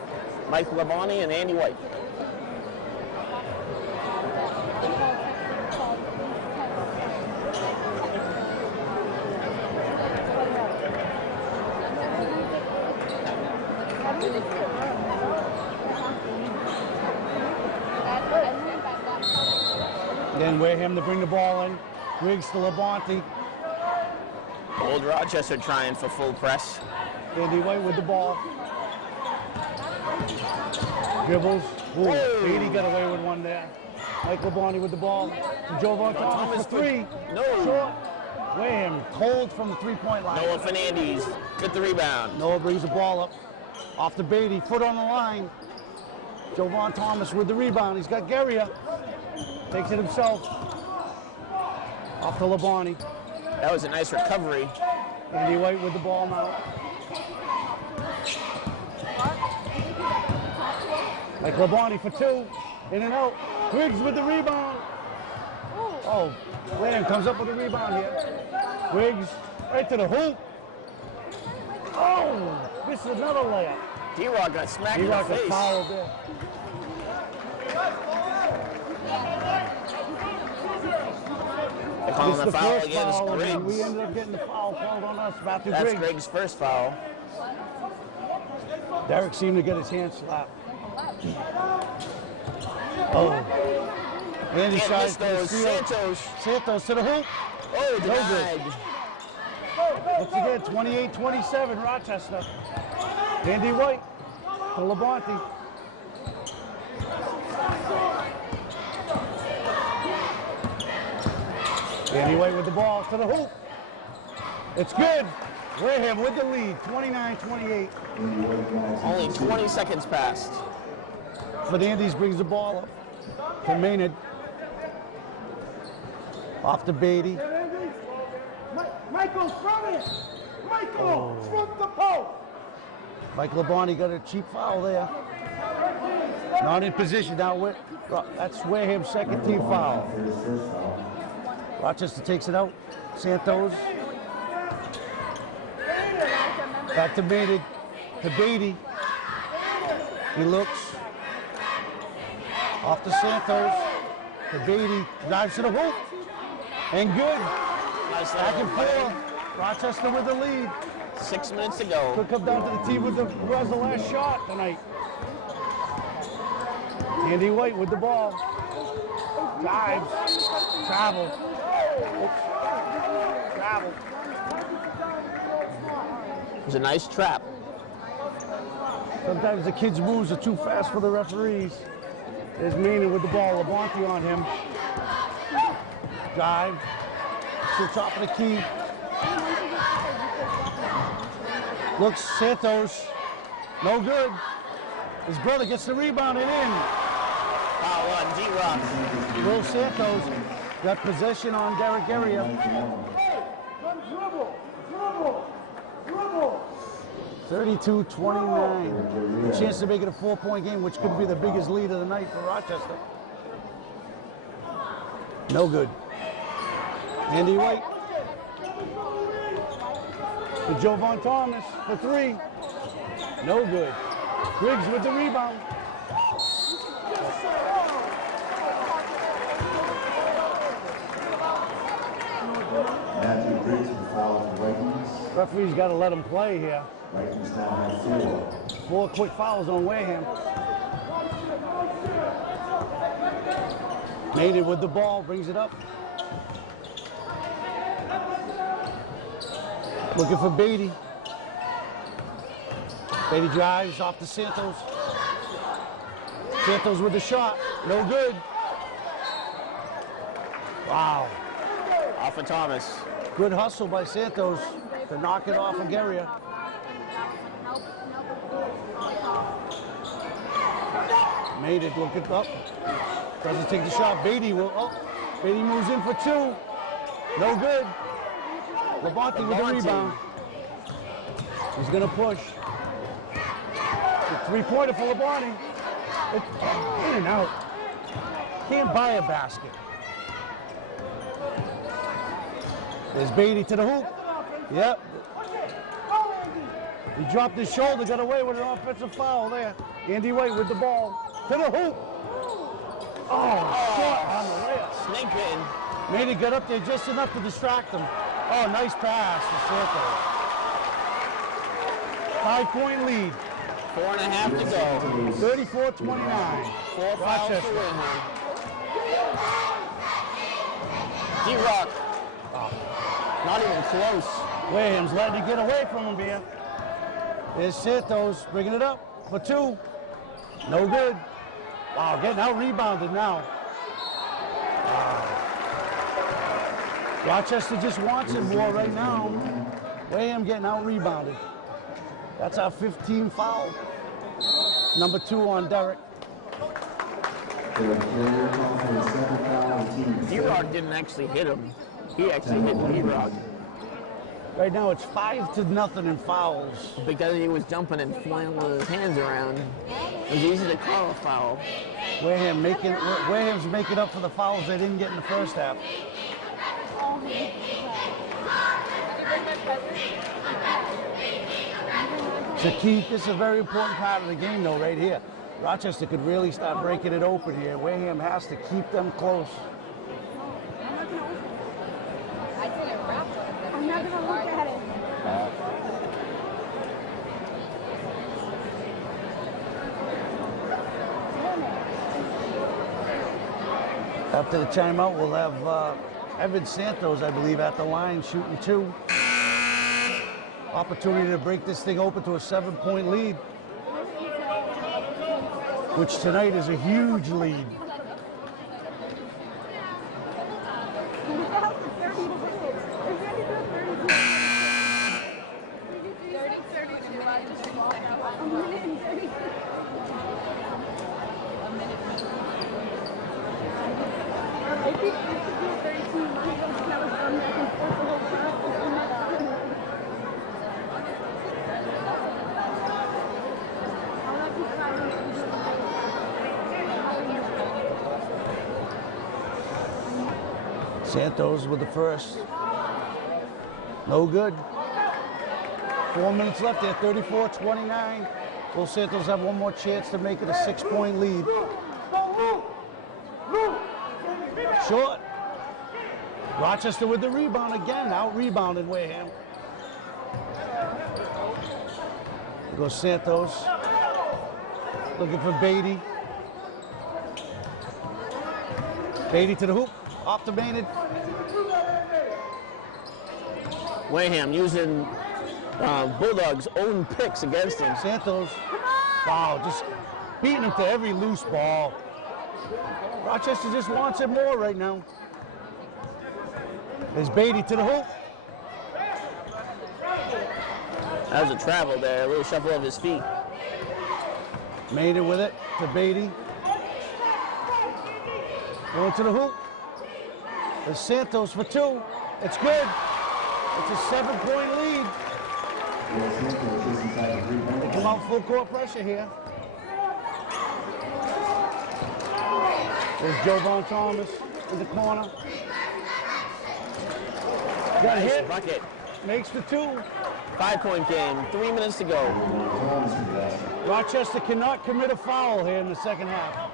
Mike Labonte, and Andy White. Then Wareham to bring the ball in. Griggs to Labonte. Old Rochester trying for full press. Andy White with the ball. Dribbles. Ooh, Beatty got away with one there. Mike Labonte with the ball. To Jovan Thomas for 3. No. Short. Wareham cold from the 3-point line. Noah Fernandez with the rebound. Noah brings the ball up. Off to Beatty. Foot on the line. Jovan Thomas with the rebound. He's got Guerria. Takes it himself. Off to Labonte. That was a nice recovery. Andy White with the ball now. Like Labonte for 2. In and out. Griggs with the rebound. Oh, Wareham comes up with a rebound here. Griggs right to the hoop. Oh, this is another layup. D-Rock got smacked in the D-Rock got face. fouled there. They're calling This the is the foul first against foul, and Griggs. we ended up getting the foul called on us. Matthew That's Griggs. Griggs' first foul. Derek seemed to get his hand slapped. Oh. And he Can't miss tries to those. steal. Santos to the hoop. Oh, No denied. Once again, 28-27, Rochester. Andy White. to Labonte. Anyway with the ball to the hoop. It's good. Wareham with the lead, 29-28. Only 20 seconds passed. Fernandez brings the ball up to Maynard. Off to Beatty. Michael, from it! Michael, from the post! Mike Labonte got a cheap foul there. Not in position now. That's Wareham's second team foul. Rochester takes it out. Santos. Back to Maynard. To Beatty. He looks. Off to Santos. To Beatty. Drives to the hoop. And good. Nice Back and play. forth. Rochester with the lead. 6 minutes to go. Could come down to the team who has the last shot tonight. Andy White with the ball. Dives. Travel. Travel. It was a nice trap. Sometimes the kids' moves are too fast for the referees. There's Maynard with the ball. Labonte on him. Dive. To the top of the key. Looks Santos. No good. His brother gets the rebound and in. Foul on D-Rock. Will Santos got possession on Derek area. Dribble! 32-29. A chance to make it a 4-point game, which could be the biggest lead of the night for Rochester. No good. Andy White. To Jovan Thomas for 3. No good. Griggs with the rebound. Matthew Griggs for foul for Vikings. Referee's got to let him play here. Vikings now have 4. 4 quick fouls on Wareham. Maynard with the ball, brings it up. Looking for Beatty. Beatty drives off to Santos. Santos with the shot. No good. Wow. Off of Thomas. Good hustle by Santos to knock it off of Guerria. Made it, looking up. Doesn't take the shot. Beatty will. Oh, Beatty moves in for 2. No good. Labonte with the rebound. He's going to push. The 3-pointer for Labonte. In and out. Can't buy a basket. There's Beatty to the hoop. Yep. He dropped his shoulder, got away with an offensive foul there. Andy White with the ball. To the hoop. Oh, short on the layup. Snake in. Made it get up there just enough to distract him. Oh, nice pass for Santos. 5-point lead. 4.5 to go. 34-29. 4 fouls for Wareham. D-Rock. Not even close. Williams letting it get away from him here. There's Santos bringing it up for 2. No good. Wow, getting out rebounded now. Rochester just wants it more right now. Wareham getting out rebounded. That's our 15th foul. Number 2 on Derek. D-Rock didn't actually hit him. He actually hit D-Rock. Right now it's 5-0 in fouls. Because he was jumping and flailing his hands around. It was easy to call a foul. Wareham's making up for the fouls they didn't get in the first half. To keep, this is a very important part of the game though, right here. Rochester could really start breaking it open here. Wareham has to keep them close. I'm not going to look at it. After the timeout, we'll have Evan Santos, I believe, at the line shooting 2. Opportunity to break this thing open to a 7-point lead. which tonight is a huge lead. Santos with the first. No good. 4 minutes left there, 34-29. Will Santos have one more chance to make it a 6-point lead? Short. Rochester with the rebound again, out-rebounded Wareham. There goes Santos. Looking for Beatty. Beatty to the hoop. Off the main. Wareham using Bulldogs' own picks against him. Santos, wow, just beating him to every loose ball. Rochester just wants it more right now. There's Beatty to the hoop. That was a travel there, a little shuffle of his feet. Made it with it to Beatty. Going to the hoop. There's Santos for two. It's good. It's a 7-point lead. They come out full court pressure here. There's Jovan Thomas in the corner. Got hit. Bucket. Makes the two. 5-point game. 3 minutes to go. Rochester cannot commit a foul here in the second half.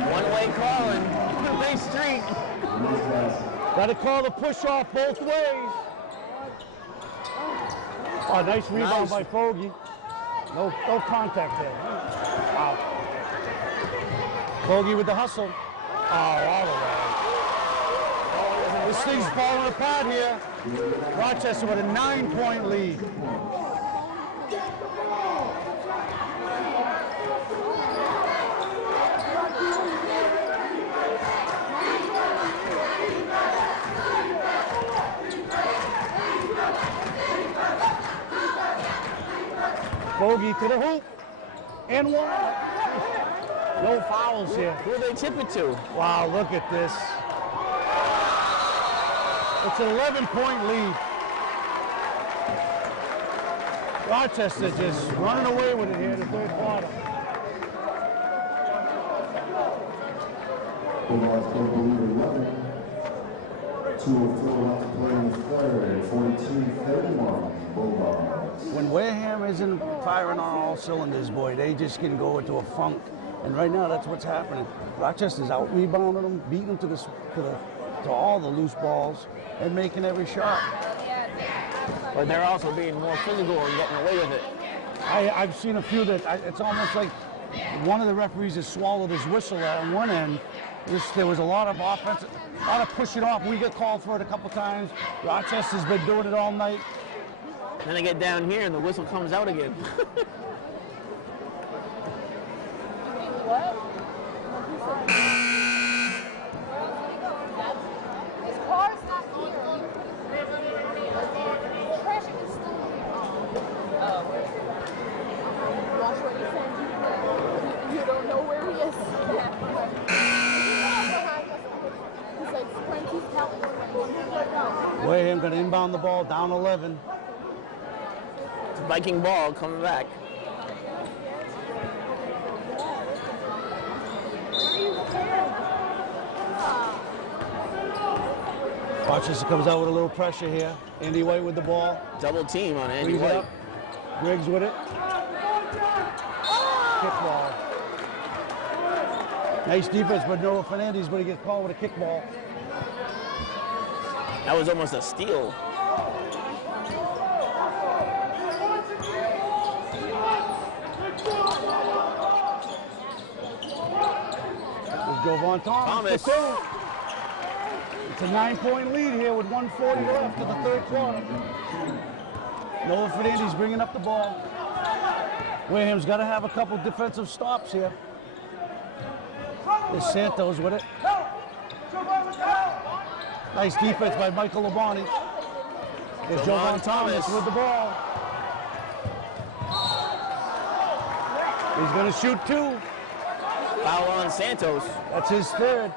One-way calling. Two-way street. Got to call the push off both ways. Oh, nice rebound by Fogey. No contact there. Wow. Fogey with the hustle. Oh, all the way. This thing's falling apart here. Rochester with a 9-point lead. Bogey to the hoop, and one. No fouls here. Who did they tip it to? Wow, look at this. It's an 11-point lead. Rochester just running away with it here in the third quarter. Bulldogs go blue 11. 2:04 left to play in the third. 42-31 Bulldogs. When Wareham isn't firing on all cylinders, boy, they just can go into a funk. And right now, that's what's happening. Rochester's out rebounding them, beating them to all the loose balls, and making every shot. But they're also being more physical and getting away with it. I've seen a few that it's almost like one of the referees has swallowed his whistle on one end. There was a lot of offense, a lot of pushing off. We get called for it a couple times. Rochester's been doing it all night. Then they get down here and the whistle comes out again. His car's not here. Traffic is still here. Watch what you said. You don't know where he is. He's like, Sprint, he's helping. Wareham going to inbound the ball, down 11. Viking ball coming back. Rochester comes out with a little pressure here. Andy White with the ball. Double team on Andy Brings it White. up. Griggs with it. Kickball. Nice defense, but Noah Fernandez, but he gets called with a kickball. That was almost a steal. Jovan Thomas. For two. It's a 9-point lead here with 1:40 left in the third quarter. Noah Fernandez bringing up the ball. Wareham's got to have a couple defensive stops here. There's Santos with it. Nice defense by Michael Labonte. There's Jovan Thomas with the ball. He's going to shoot 2. Foul on Santos. That's his third.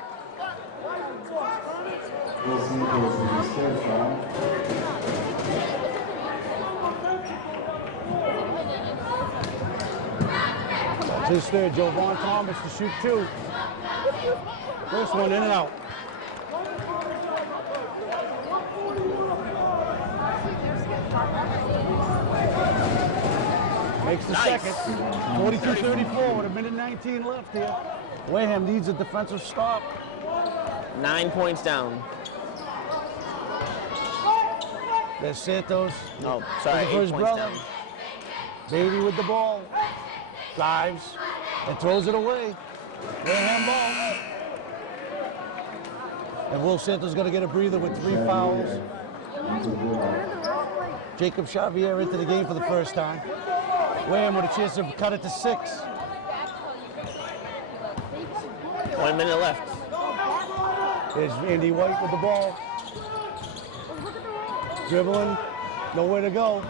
That's his third. Jovan Thomas to shoot 2. First one in and out. Makes the second. 42-34 with 1:19 left here. Wareham needs a defensive stop. 9 points down. There's Santos. No, sorry, for his 8 points brother. down. Beatty with the ball. Dives and throws it away. Wareham ball. And Will Santos going to get a breather with 3 fouls. Jacob Xavier into the game for the first time. Wareham with a chance to cut it to 6. 1 minute left. There's Andy White with the ball. Dribbling, nowhere to go.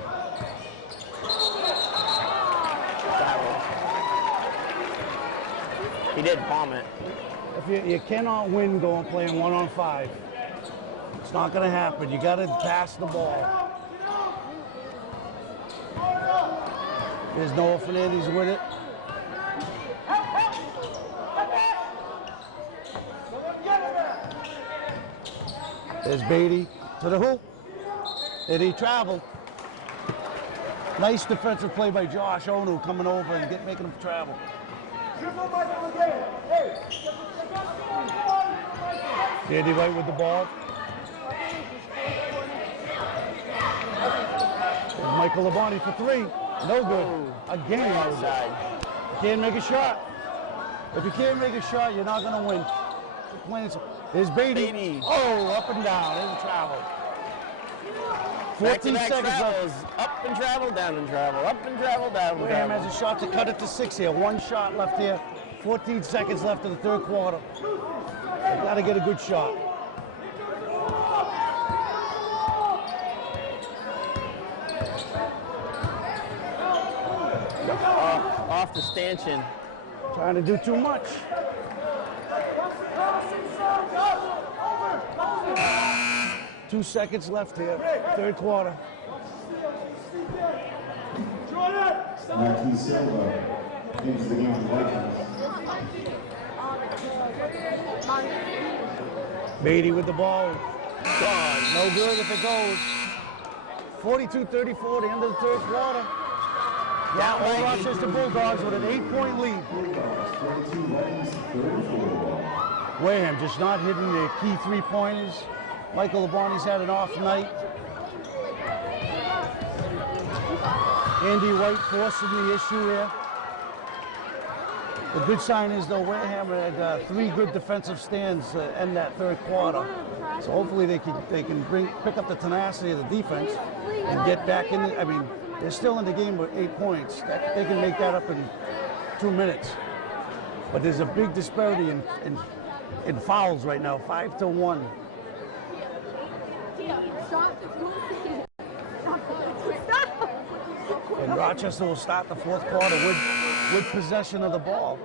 He did palm it. If you cannot win going playing 1-on-5. It's not going to happen. You got to pass the ball. There's Noah Fernandez with it. There's Beatty to the hoop. Did he travel? Nice defensive play by Josh Onu coming over and making him travel. Andy White with the ball. There's Michael Labonte for 3. No good. Again, no good. You can't make a shot. If you can't make a shot, you're not going to win. There's Beatty. Oh, up and down. There's travel. 14 seconds left. Up and travel, down and travel. Up and travel, down and Wareham travel. has a shot to cut it to 6 here. 1 shot left here. 14 seconds left in the third quarter. They got to get a good shot. Off the stanchion. Trying to do too much. Two seconds left here, third quarter. Marquis Silva into the game for the Vikings. Beatty with the ball. Gone. No good if it goes. 42-34, the end of the third quarter. Yeah, Old Rochester Bulldogs with an 8-point lead. Wareham just not hitting their key 3-pointers. Michael Labonte's had an off night. Andy White forcing the issue here. The good sign is, though, Wareham had 3 good defensive stands to end that third quarter. So hopefully they can pick up the tenacity of the defense and get back in. I mean, they're still in the game with 8 points. They can make that up in 2 minutes. But there's a big disparity in fouls right now, 5-1. And Rochester will start the fourth quarter with possession of the ball.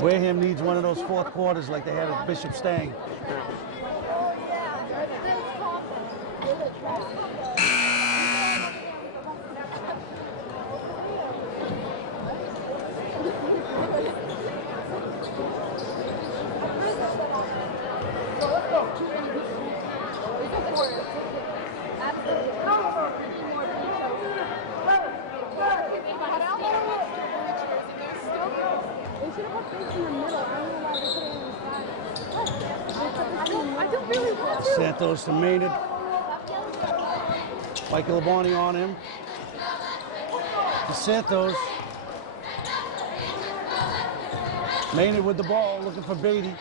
Wareham needs one of those fourth quarters like they had at Bishop Stang. Santos to Maynard. Michael Labonte on him. To Santos. Maynard with the ball, looking for Beatty.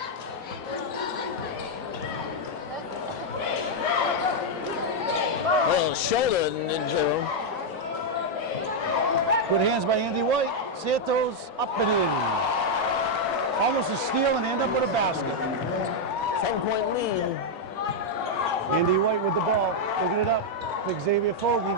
little shoulder into him. Good hands by Andy White. Santos up and in. Almost a steal and end up with a basket. 10-point lead. Andy White with the ball. Picking it up. Big Xavier Fogey.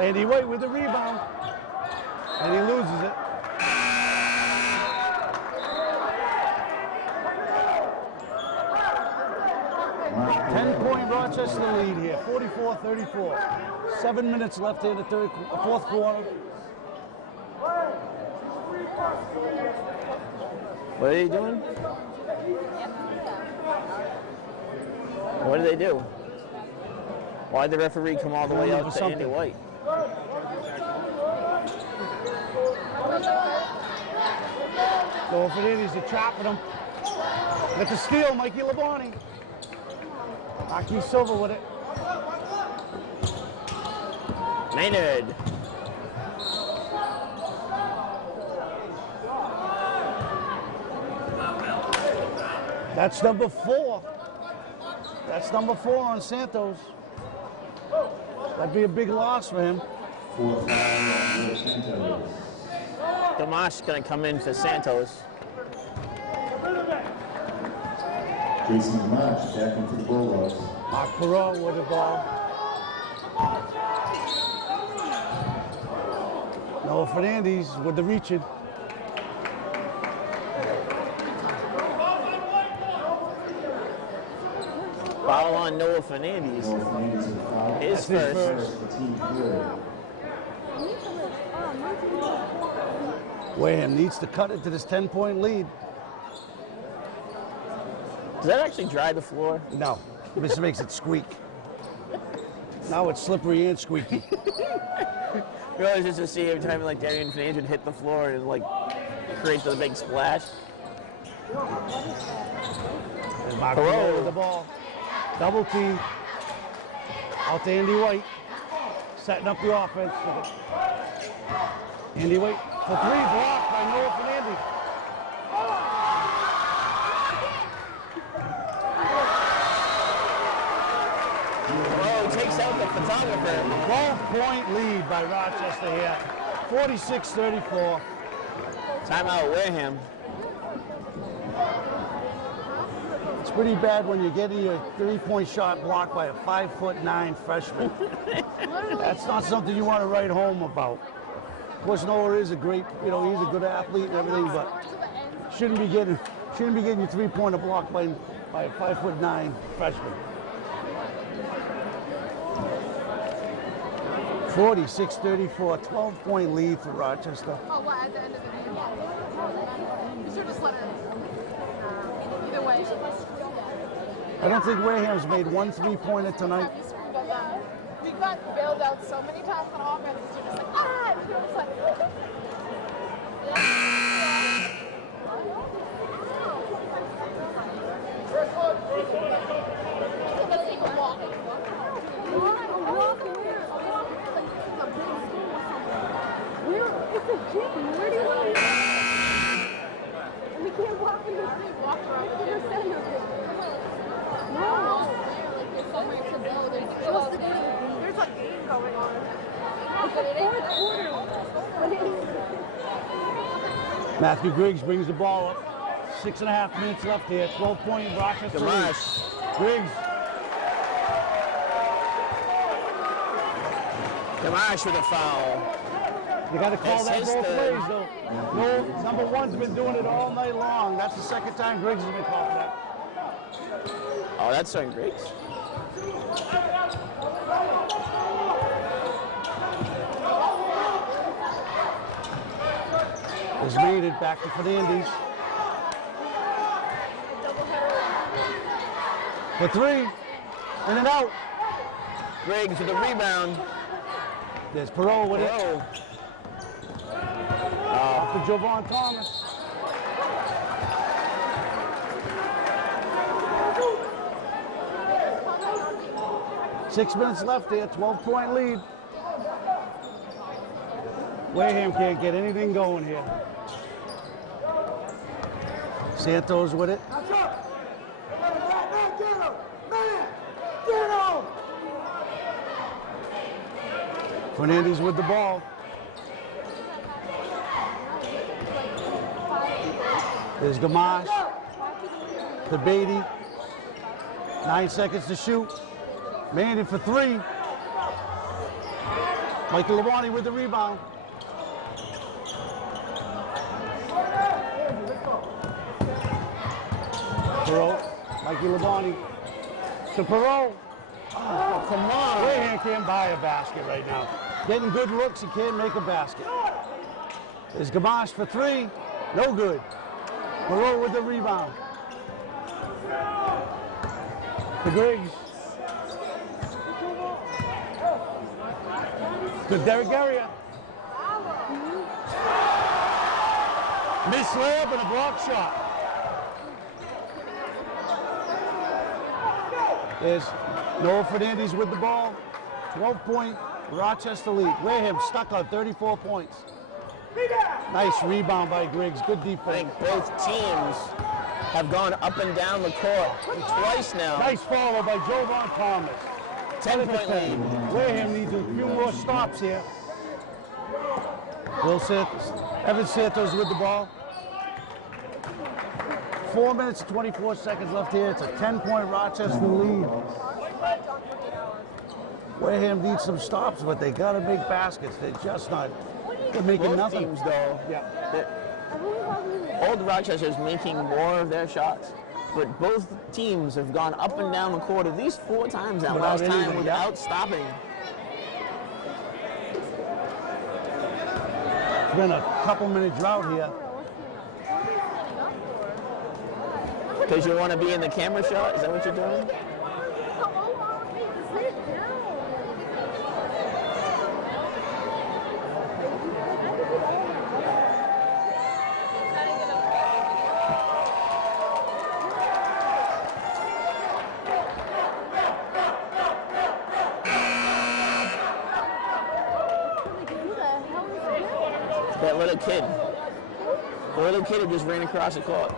Andy White with the rebound, and he loses it. Ten-point Rochester lead here, 44-34. 7 minutes left here in the fourth quarter. What are they doing? What did they do? Why did the referee come all the way out to Andy White? Going for it, he's trapping him. Get the steal, Mikey Labonte. Aki Silva with it. Maynard. That's number 4. That's number 4 on Santos. That'd be a big loss for him. Gamache going to come in for Santos. Jason Gamache back into the Bulldogs. Mark Perot with the ball. Noah Fernandez with the reaching. Foul on Noah Fernandez. His first. Wareham needs to cut it to this 10-point lead. Does that actually dry the floor? No, this makes it squeak. Now it's slippery and squeaky. Really just to see every time like Marion Rd would hit the floor and like create the big splash. And Mark Perot with the ball. Double team. Out to Andy White. Setting up the offense. Andy White for 3, blocked by Noah Fernandez. Oh, takes out the photographer. 12-point lead by Rochester here. 46-34. Timeout Wareham. It's pretty bad when you're getting your 3-point shot blocked by a 5'9" freshman. That's not something you want to write home about. Of course, Noah is a great, he's a good athlete and everything, but shouldn't be getting your 3-pointer blocked by a 5'9" freshman. 46-34, 12-point lead for Rochester. Oh, what, at the end of the game? You should just let it. Either way. I don't think Wareham's made one 3-pointer tonight. We got bailed out so many times on offense. You're just like, ah! And you're just like, it's a gym. Where do you want to go? And we can't walk in the street. Walk around. There's center. No. Like there's somewhere to go. There's a game going on. It's the fourth quarter. Matthew Griggs brings the ball up. 6.5 minutes left here. 12-point Rochester. Gamache. Griggs. Gamache with a foul. You got to call That's that his both third. ways, though. No, number 1's been doing it all night long. That's the second time Griggs has been called for that. Oh, that's on Griggs. Has made it back to Fernandez. For 3. In and out. Griggs with the rebound. There's Perot with it. Oh, Off to Jovan Thomas. 6 minutes left here, 12-point lead. Wareham can't get anything going here. Santos with it. Fernandez with the ball. There's Gamache. To Beatty. 9 seconds to shoot. Manning for 3. Michael Labonte with the rebound. Perot. Mikey Labonte. To Perot. Oh, come on. Wareham can't buy a basket right now. Getting good looks, he can't make a basket. There's Gamache for 3. No good. Perot with the rebound. To Griggs. To Derek Guerrier. Miss layup and a block shot. There's Noah Fernandez with the ball. 12-point Rochester lead. Wareham stuck on 34 points. Nice rebound by Griggs. Good defense. I think both teams have gone up and down the court twice now. Nice follow by Jovan Thomas. 10-point lead. Wareham needs a few more stops here. Evan Santos with the ball. 4 minutes and 24 seconds left here. It's a 10-point Rochester lead. Wareham needs some stops, but they got to make baskets. They're just not. They're making Both nothing. teams, though, Old Rochester is making more of their shots, but both teams have gone up and down the court at least 4 times now. Without Last time anything, without stopping. It's been a couple-minute drought here. Because you want to be in the camera shot? Is that what you're doing? That little kid. The little kid who just ran across the court.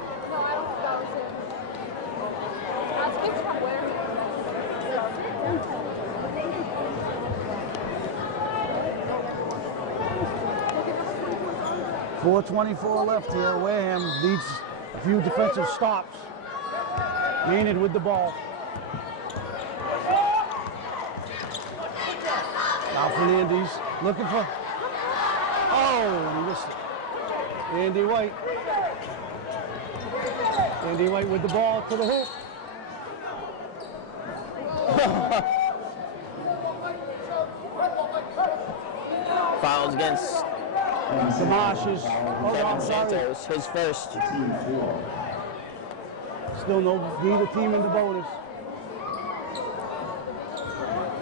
.424 left here. Wareham needs a few defensive stops. Maynard with the ball. Now Fernandez looking for. Oh, he missed it. Andy White. Andy White with the ball to the hoop. Fouls against Gamache's. Kevin Santos, his first. Still neither team in the bonus.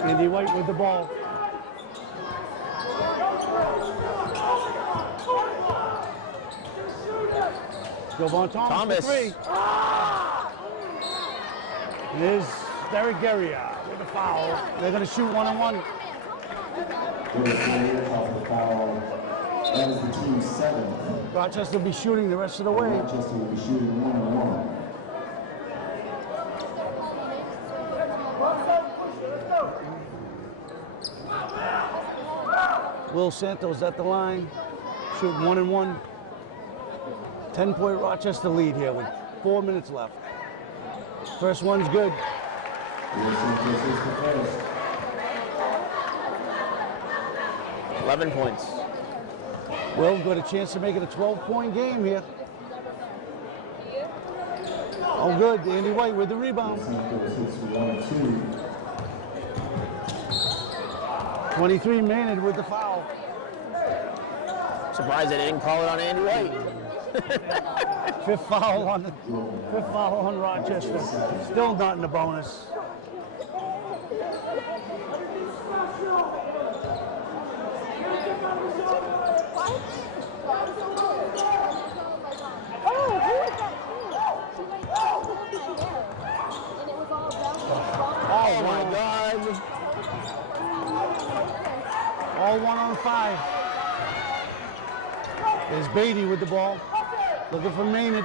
Andy White with the ball. Jovan Thomas. For 3. There's Derek Guerrier with a foul. They're going to shoot 1-on-1. That is the team's 7th. Rochester will be shooting the rest of the way. Rochester will be shooting 1-on-1. Will Santos at the line, shooting 1-on-1. 10-point Rochester lead here with 4 minutes left. First one's good. Will Santos is the first. 11 points. Will's got a chance to make it a 12-point game here. Oh, good. Andy White with the rebound. Santos hits for 1 and 2. 23 Maynard with the foul. Surprised they didn't call it on Andy White. Fifth foul on Rochester. Still not in the bonus. Oh my God. There's Beatty with the ball. Looking for Maynard.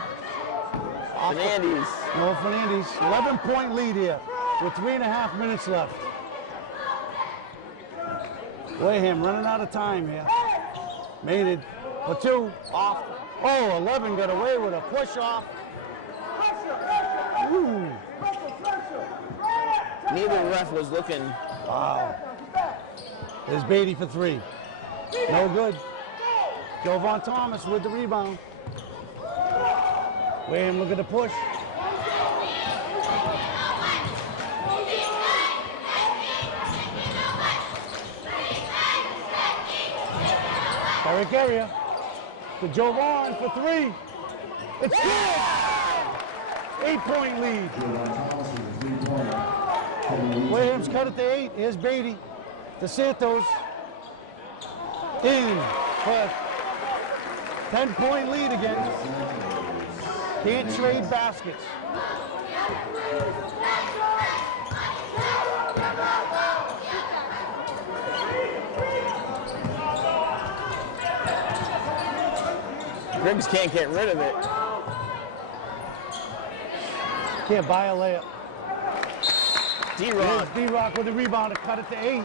Fernandez. No, Fernandez. 11-point lead here with 3.5 minutes left. Wareham running out of time here. Maynard for 2. Off. Oh, 11 got away with a push off. Ooh. Neither ref was looking. Wow. There's Beatty for 3. No good. Jovan Thomas with the rebound. Wareham look at the push. Eric area to Jovan for 3. It's good. 8-point lead. Wareham's cut it to 8. Here's Beatty. To Santos. In for 10-point lead again. Can't trade baskets. Griggs can't get rid of it. Can't buy a layup. D-Rock. There's D-Rock with the rebound to cut it to 8.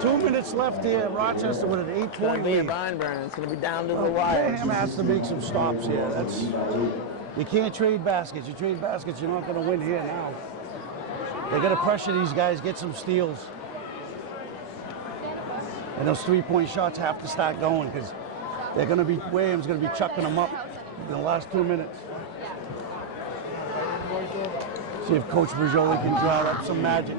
2 minutes left here. Rochester with an 8-point Be a lead. barn burner. It's going to be down to the wire. Wareham has to make some stops here. You can't trade baskets. You trade baskets, you're not going to win here now. They got to pressure these guys, get some steals. And those 3-point shots have to start going because they're going to be, Wareham's going to be chucking them up in the last 2 minutes. See if Coach Brajoli can draw up some magic.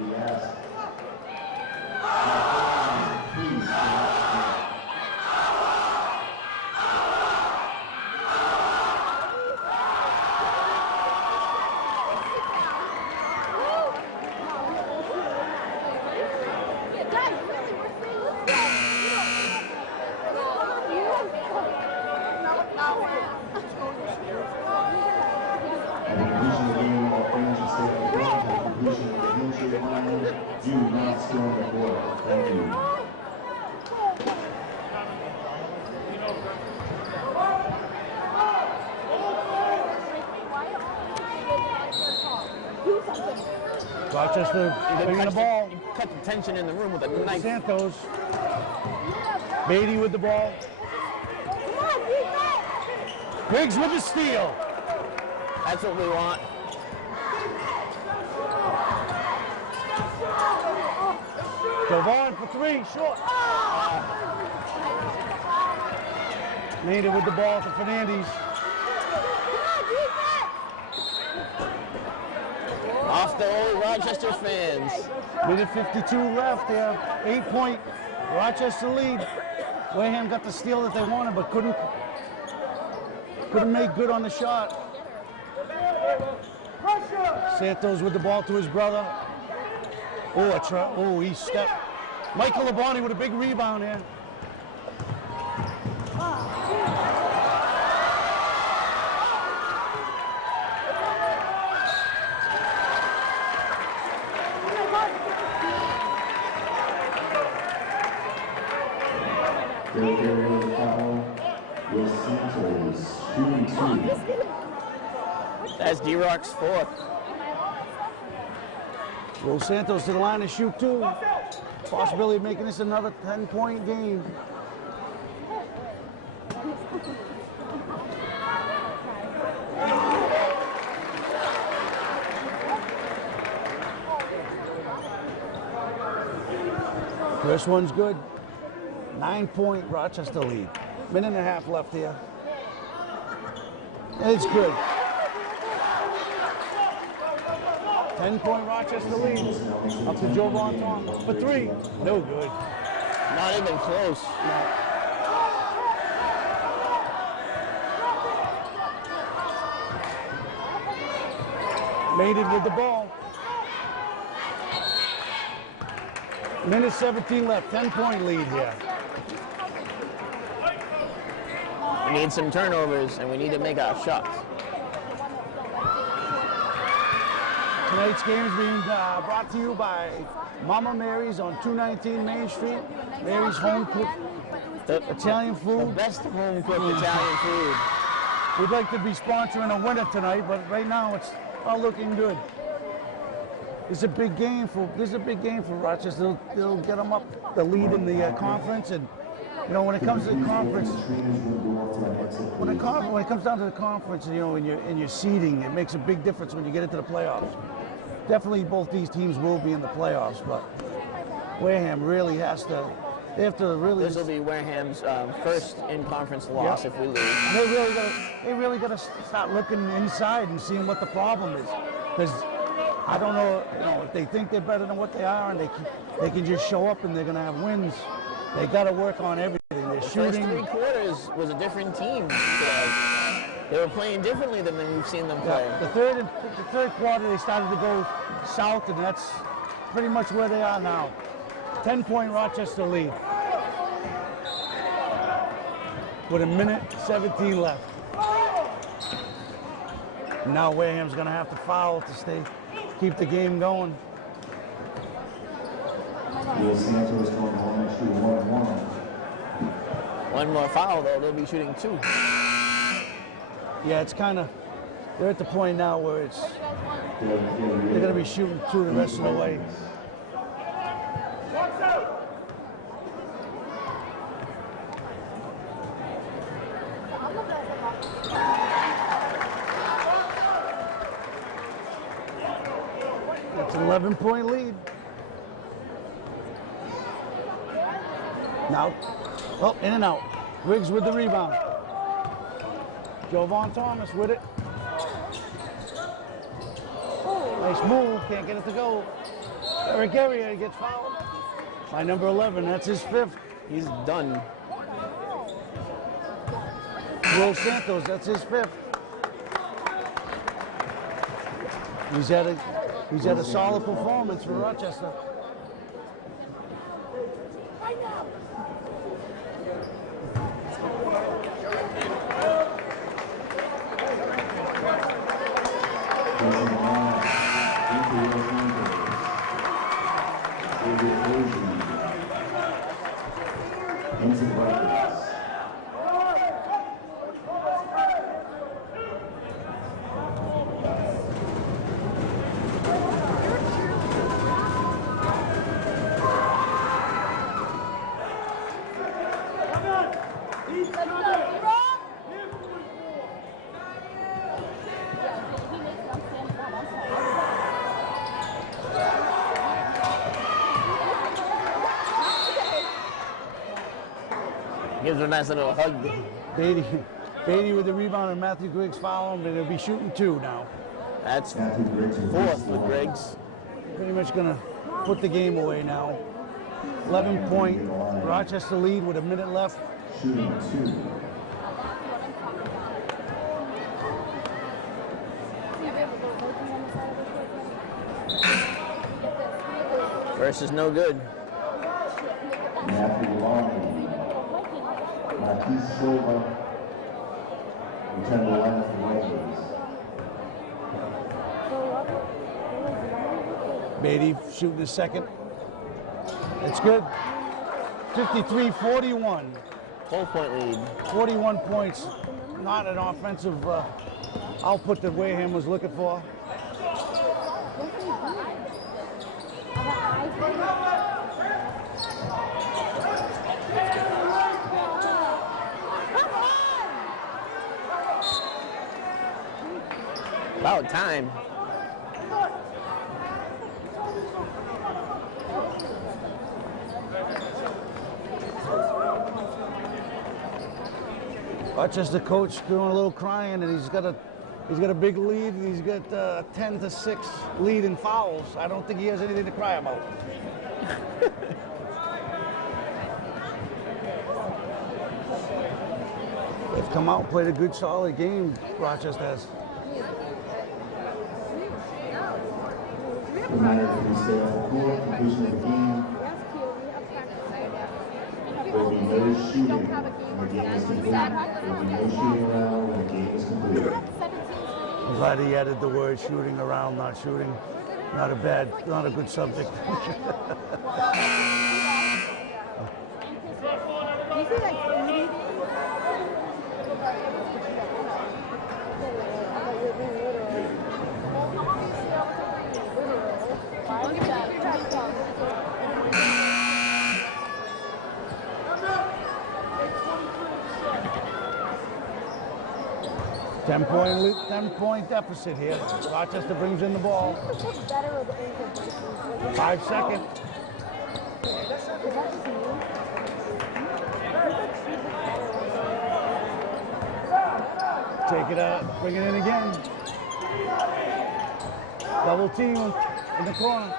Do not storm the court. Thank you. Rochester bringing the ball. You cut the tension in the room with a knife. Santos. Beatty with the ball. Griggs with the steal. That's what we want. Jovan for 3, short. Maynard with the ball to Fernandez. Off the Old Rochester fans. Minute 52 left. They have 8-point Rochester lead. Wareham got the steal that they wanted, but couldn't make good on the shot. Santos with the ball to his brother. Oh, he stepped. Michael Labonte with a big rebound here. That's D-Rock's 4th. Will Santos to the line to shoot 2. Possibility of making this another 10-point game. First one's good. 9-point Rochester lead. Minute and a half left here. It's good. 10-point Rochester lead. Up to Jovan Thomas for 3. No good. Not even close. Made it with the ball. Minute 17 left. 10-point lead here. We need some turnovers, and we need to make our shots. Tonight's game is being brought to you by Mama Mary's on 219 Main Street. Mary's Home Cook Italian The food. best home-cooked Italian food. We'd like to be sponsoring a winner tonight, but right now it's not looking good. This is a big game for Rochester. They'll get them up the lead in the conference, and you know when it comes to the conference, when it comes down to the conference, you know, in your seeding, it makes a big difference when you get into the playoffs. Definitely, both these teams will be in the playoffs, but Wareham really has to. They have to really. This will be Wareham's first in-conference loss if we lose. They really got to start looking inside and seeing what the problem is, because I don't know, you know, if they think they're better than what they are, and they can just show up and they're going to have wins. They got to work on everything. They're shooting. First 3 quarters was a different team today. They were playing differently than we've seen them play. Yeah, the third quarter they started to go south, and that's pretty much where they are now. 10-point Rochester lead with 1:17 left. Now Wareham's going to have to foul to keep the game going. One more foul, though, they'll be shooting 2. Yeah, it's kind of, they're at the point now where they're going to be shooting 2 the rest of the way. That's an 11-point lead. Now, well, in and out. Riggs with the rebound. Jovan Thomas with it. Nice move, can't get it to go. Eric Guerrier gets fouled by number 11, that's his 5th. He's done. Will Santos, that's his 5th. He's had a solid performance for Rochester. Gives him a nice little hug. Beatty with the rebound and Matthew Griggs foul him, and they'll be shooting 2 now. That's 4th with Griggs. Pretty much going to put the game away now. 11-point Rochester lead with 1 minute left. Shooting 2. First is no good. Matthew Long. Marquise Silva. Return to the line for the Vikings. Beatty shooting his 2nd. It's good. 53-41. 12-point lead. 41 points. Not an offensive output that Wareham was looking for. About time. Rochester coach doing a little crying, and he's got a big lead. He's got a 10-6 lead in fouls. I don't think he has anything to cry about. They've come out and played a good, solid game. Rochester has. Reminder to stay on the court, completion of the game. There will be no shooting when the game is complete. There will be no shooting around when the game is completed. I'm glad he added the word shooting around, not shooting. Not a good subject. you say like foodie? Look at that. 10-point deficit here. Rochester brings in the ball. 5 seconds. Take it out, bring it in again. Double team in the corner.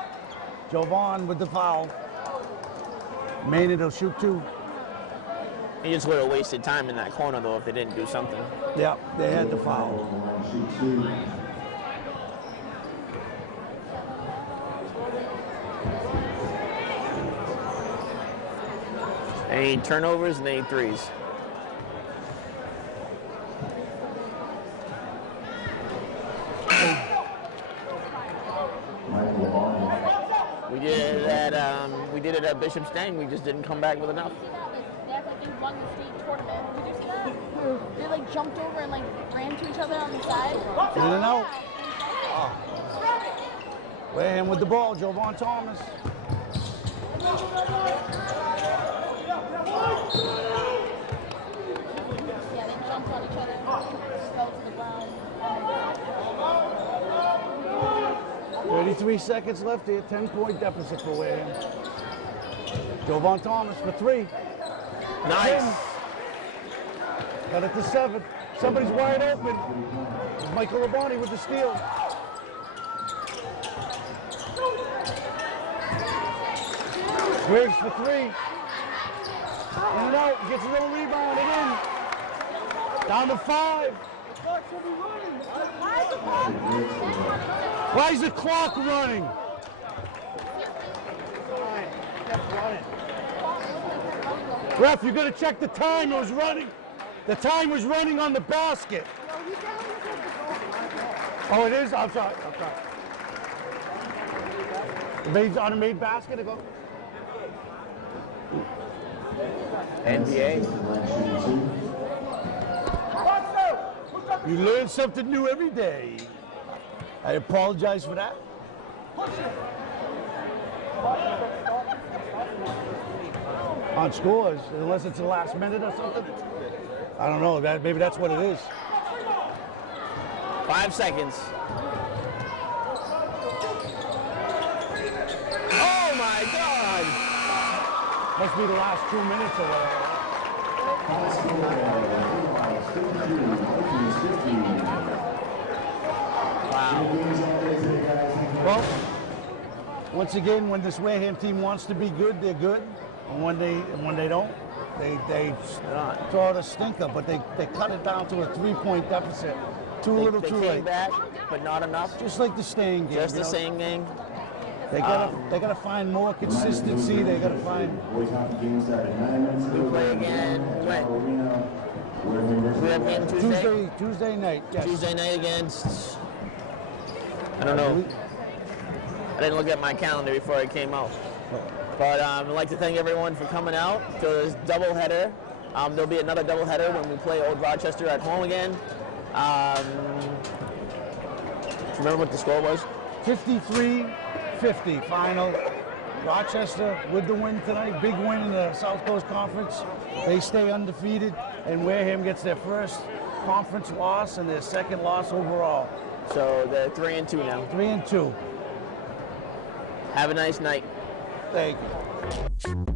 Jovan with the foul. Maynard will shoot 2. He just would have wasted time in that corner, though, if they didn't do something. Yep, they had the foul. They need turnovers and they need threes. We did it at Bishop's Dang. We just didn't come back with enough. They won the state tournament. Did you see that? They like jumped over and like ran to each other on the side. In and out. Oh. Wareham with the ball, Jovan Thomas. Yeah, they jumped on each other, fell to the ground. 33 seconds left here, 10-point deficit for Wareham. Jovan Thomas for 3. Nice. 10. Got it to 7. Somebody's wide open. Michael Labonte with the steal. Griggs for 3. In and out. Gets a little rebound and in. Down to 5. Why is the clock running? Ref, you got to check the time. It was running. The time was running on the basket. Oh, it is? I'm sorry. On a made basket to go. NBA. You learn something new every day. I apologize for that. On scores, unless it's the last minute or something. I don't know. Maybe that's what it is. 5 seconds. Oh my God! Must be the last 2 minutes or whatever. Wow. Well, once again, when this Wareham team wants to be good, they're good. And when they don't, they throw out a stinker. But they cut it down to a 3-point deficit. Too They too came late. back, but not enough. Just like the staying game. Just the same game. They gotta find more consistency. They gotta find. We play again when? We have game Tuesday? Tuesday night. Yes. Tuesday night against. I don't know. I didn't look at my calendar before I came out. But I'd like to thank everyone for coming out to this doubleheader. There'll be another doubleheader when we play Old Rochester at home again. Do you remember what the score was? 53-50 final. Rochester with the win tonight. Big win in the South Coast Conference. They stay undefeated, and Wareham gets their first conference loss and their second loss overall. So they're 3-2 now. 3-2. Have a nice night. Thank you.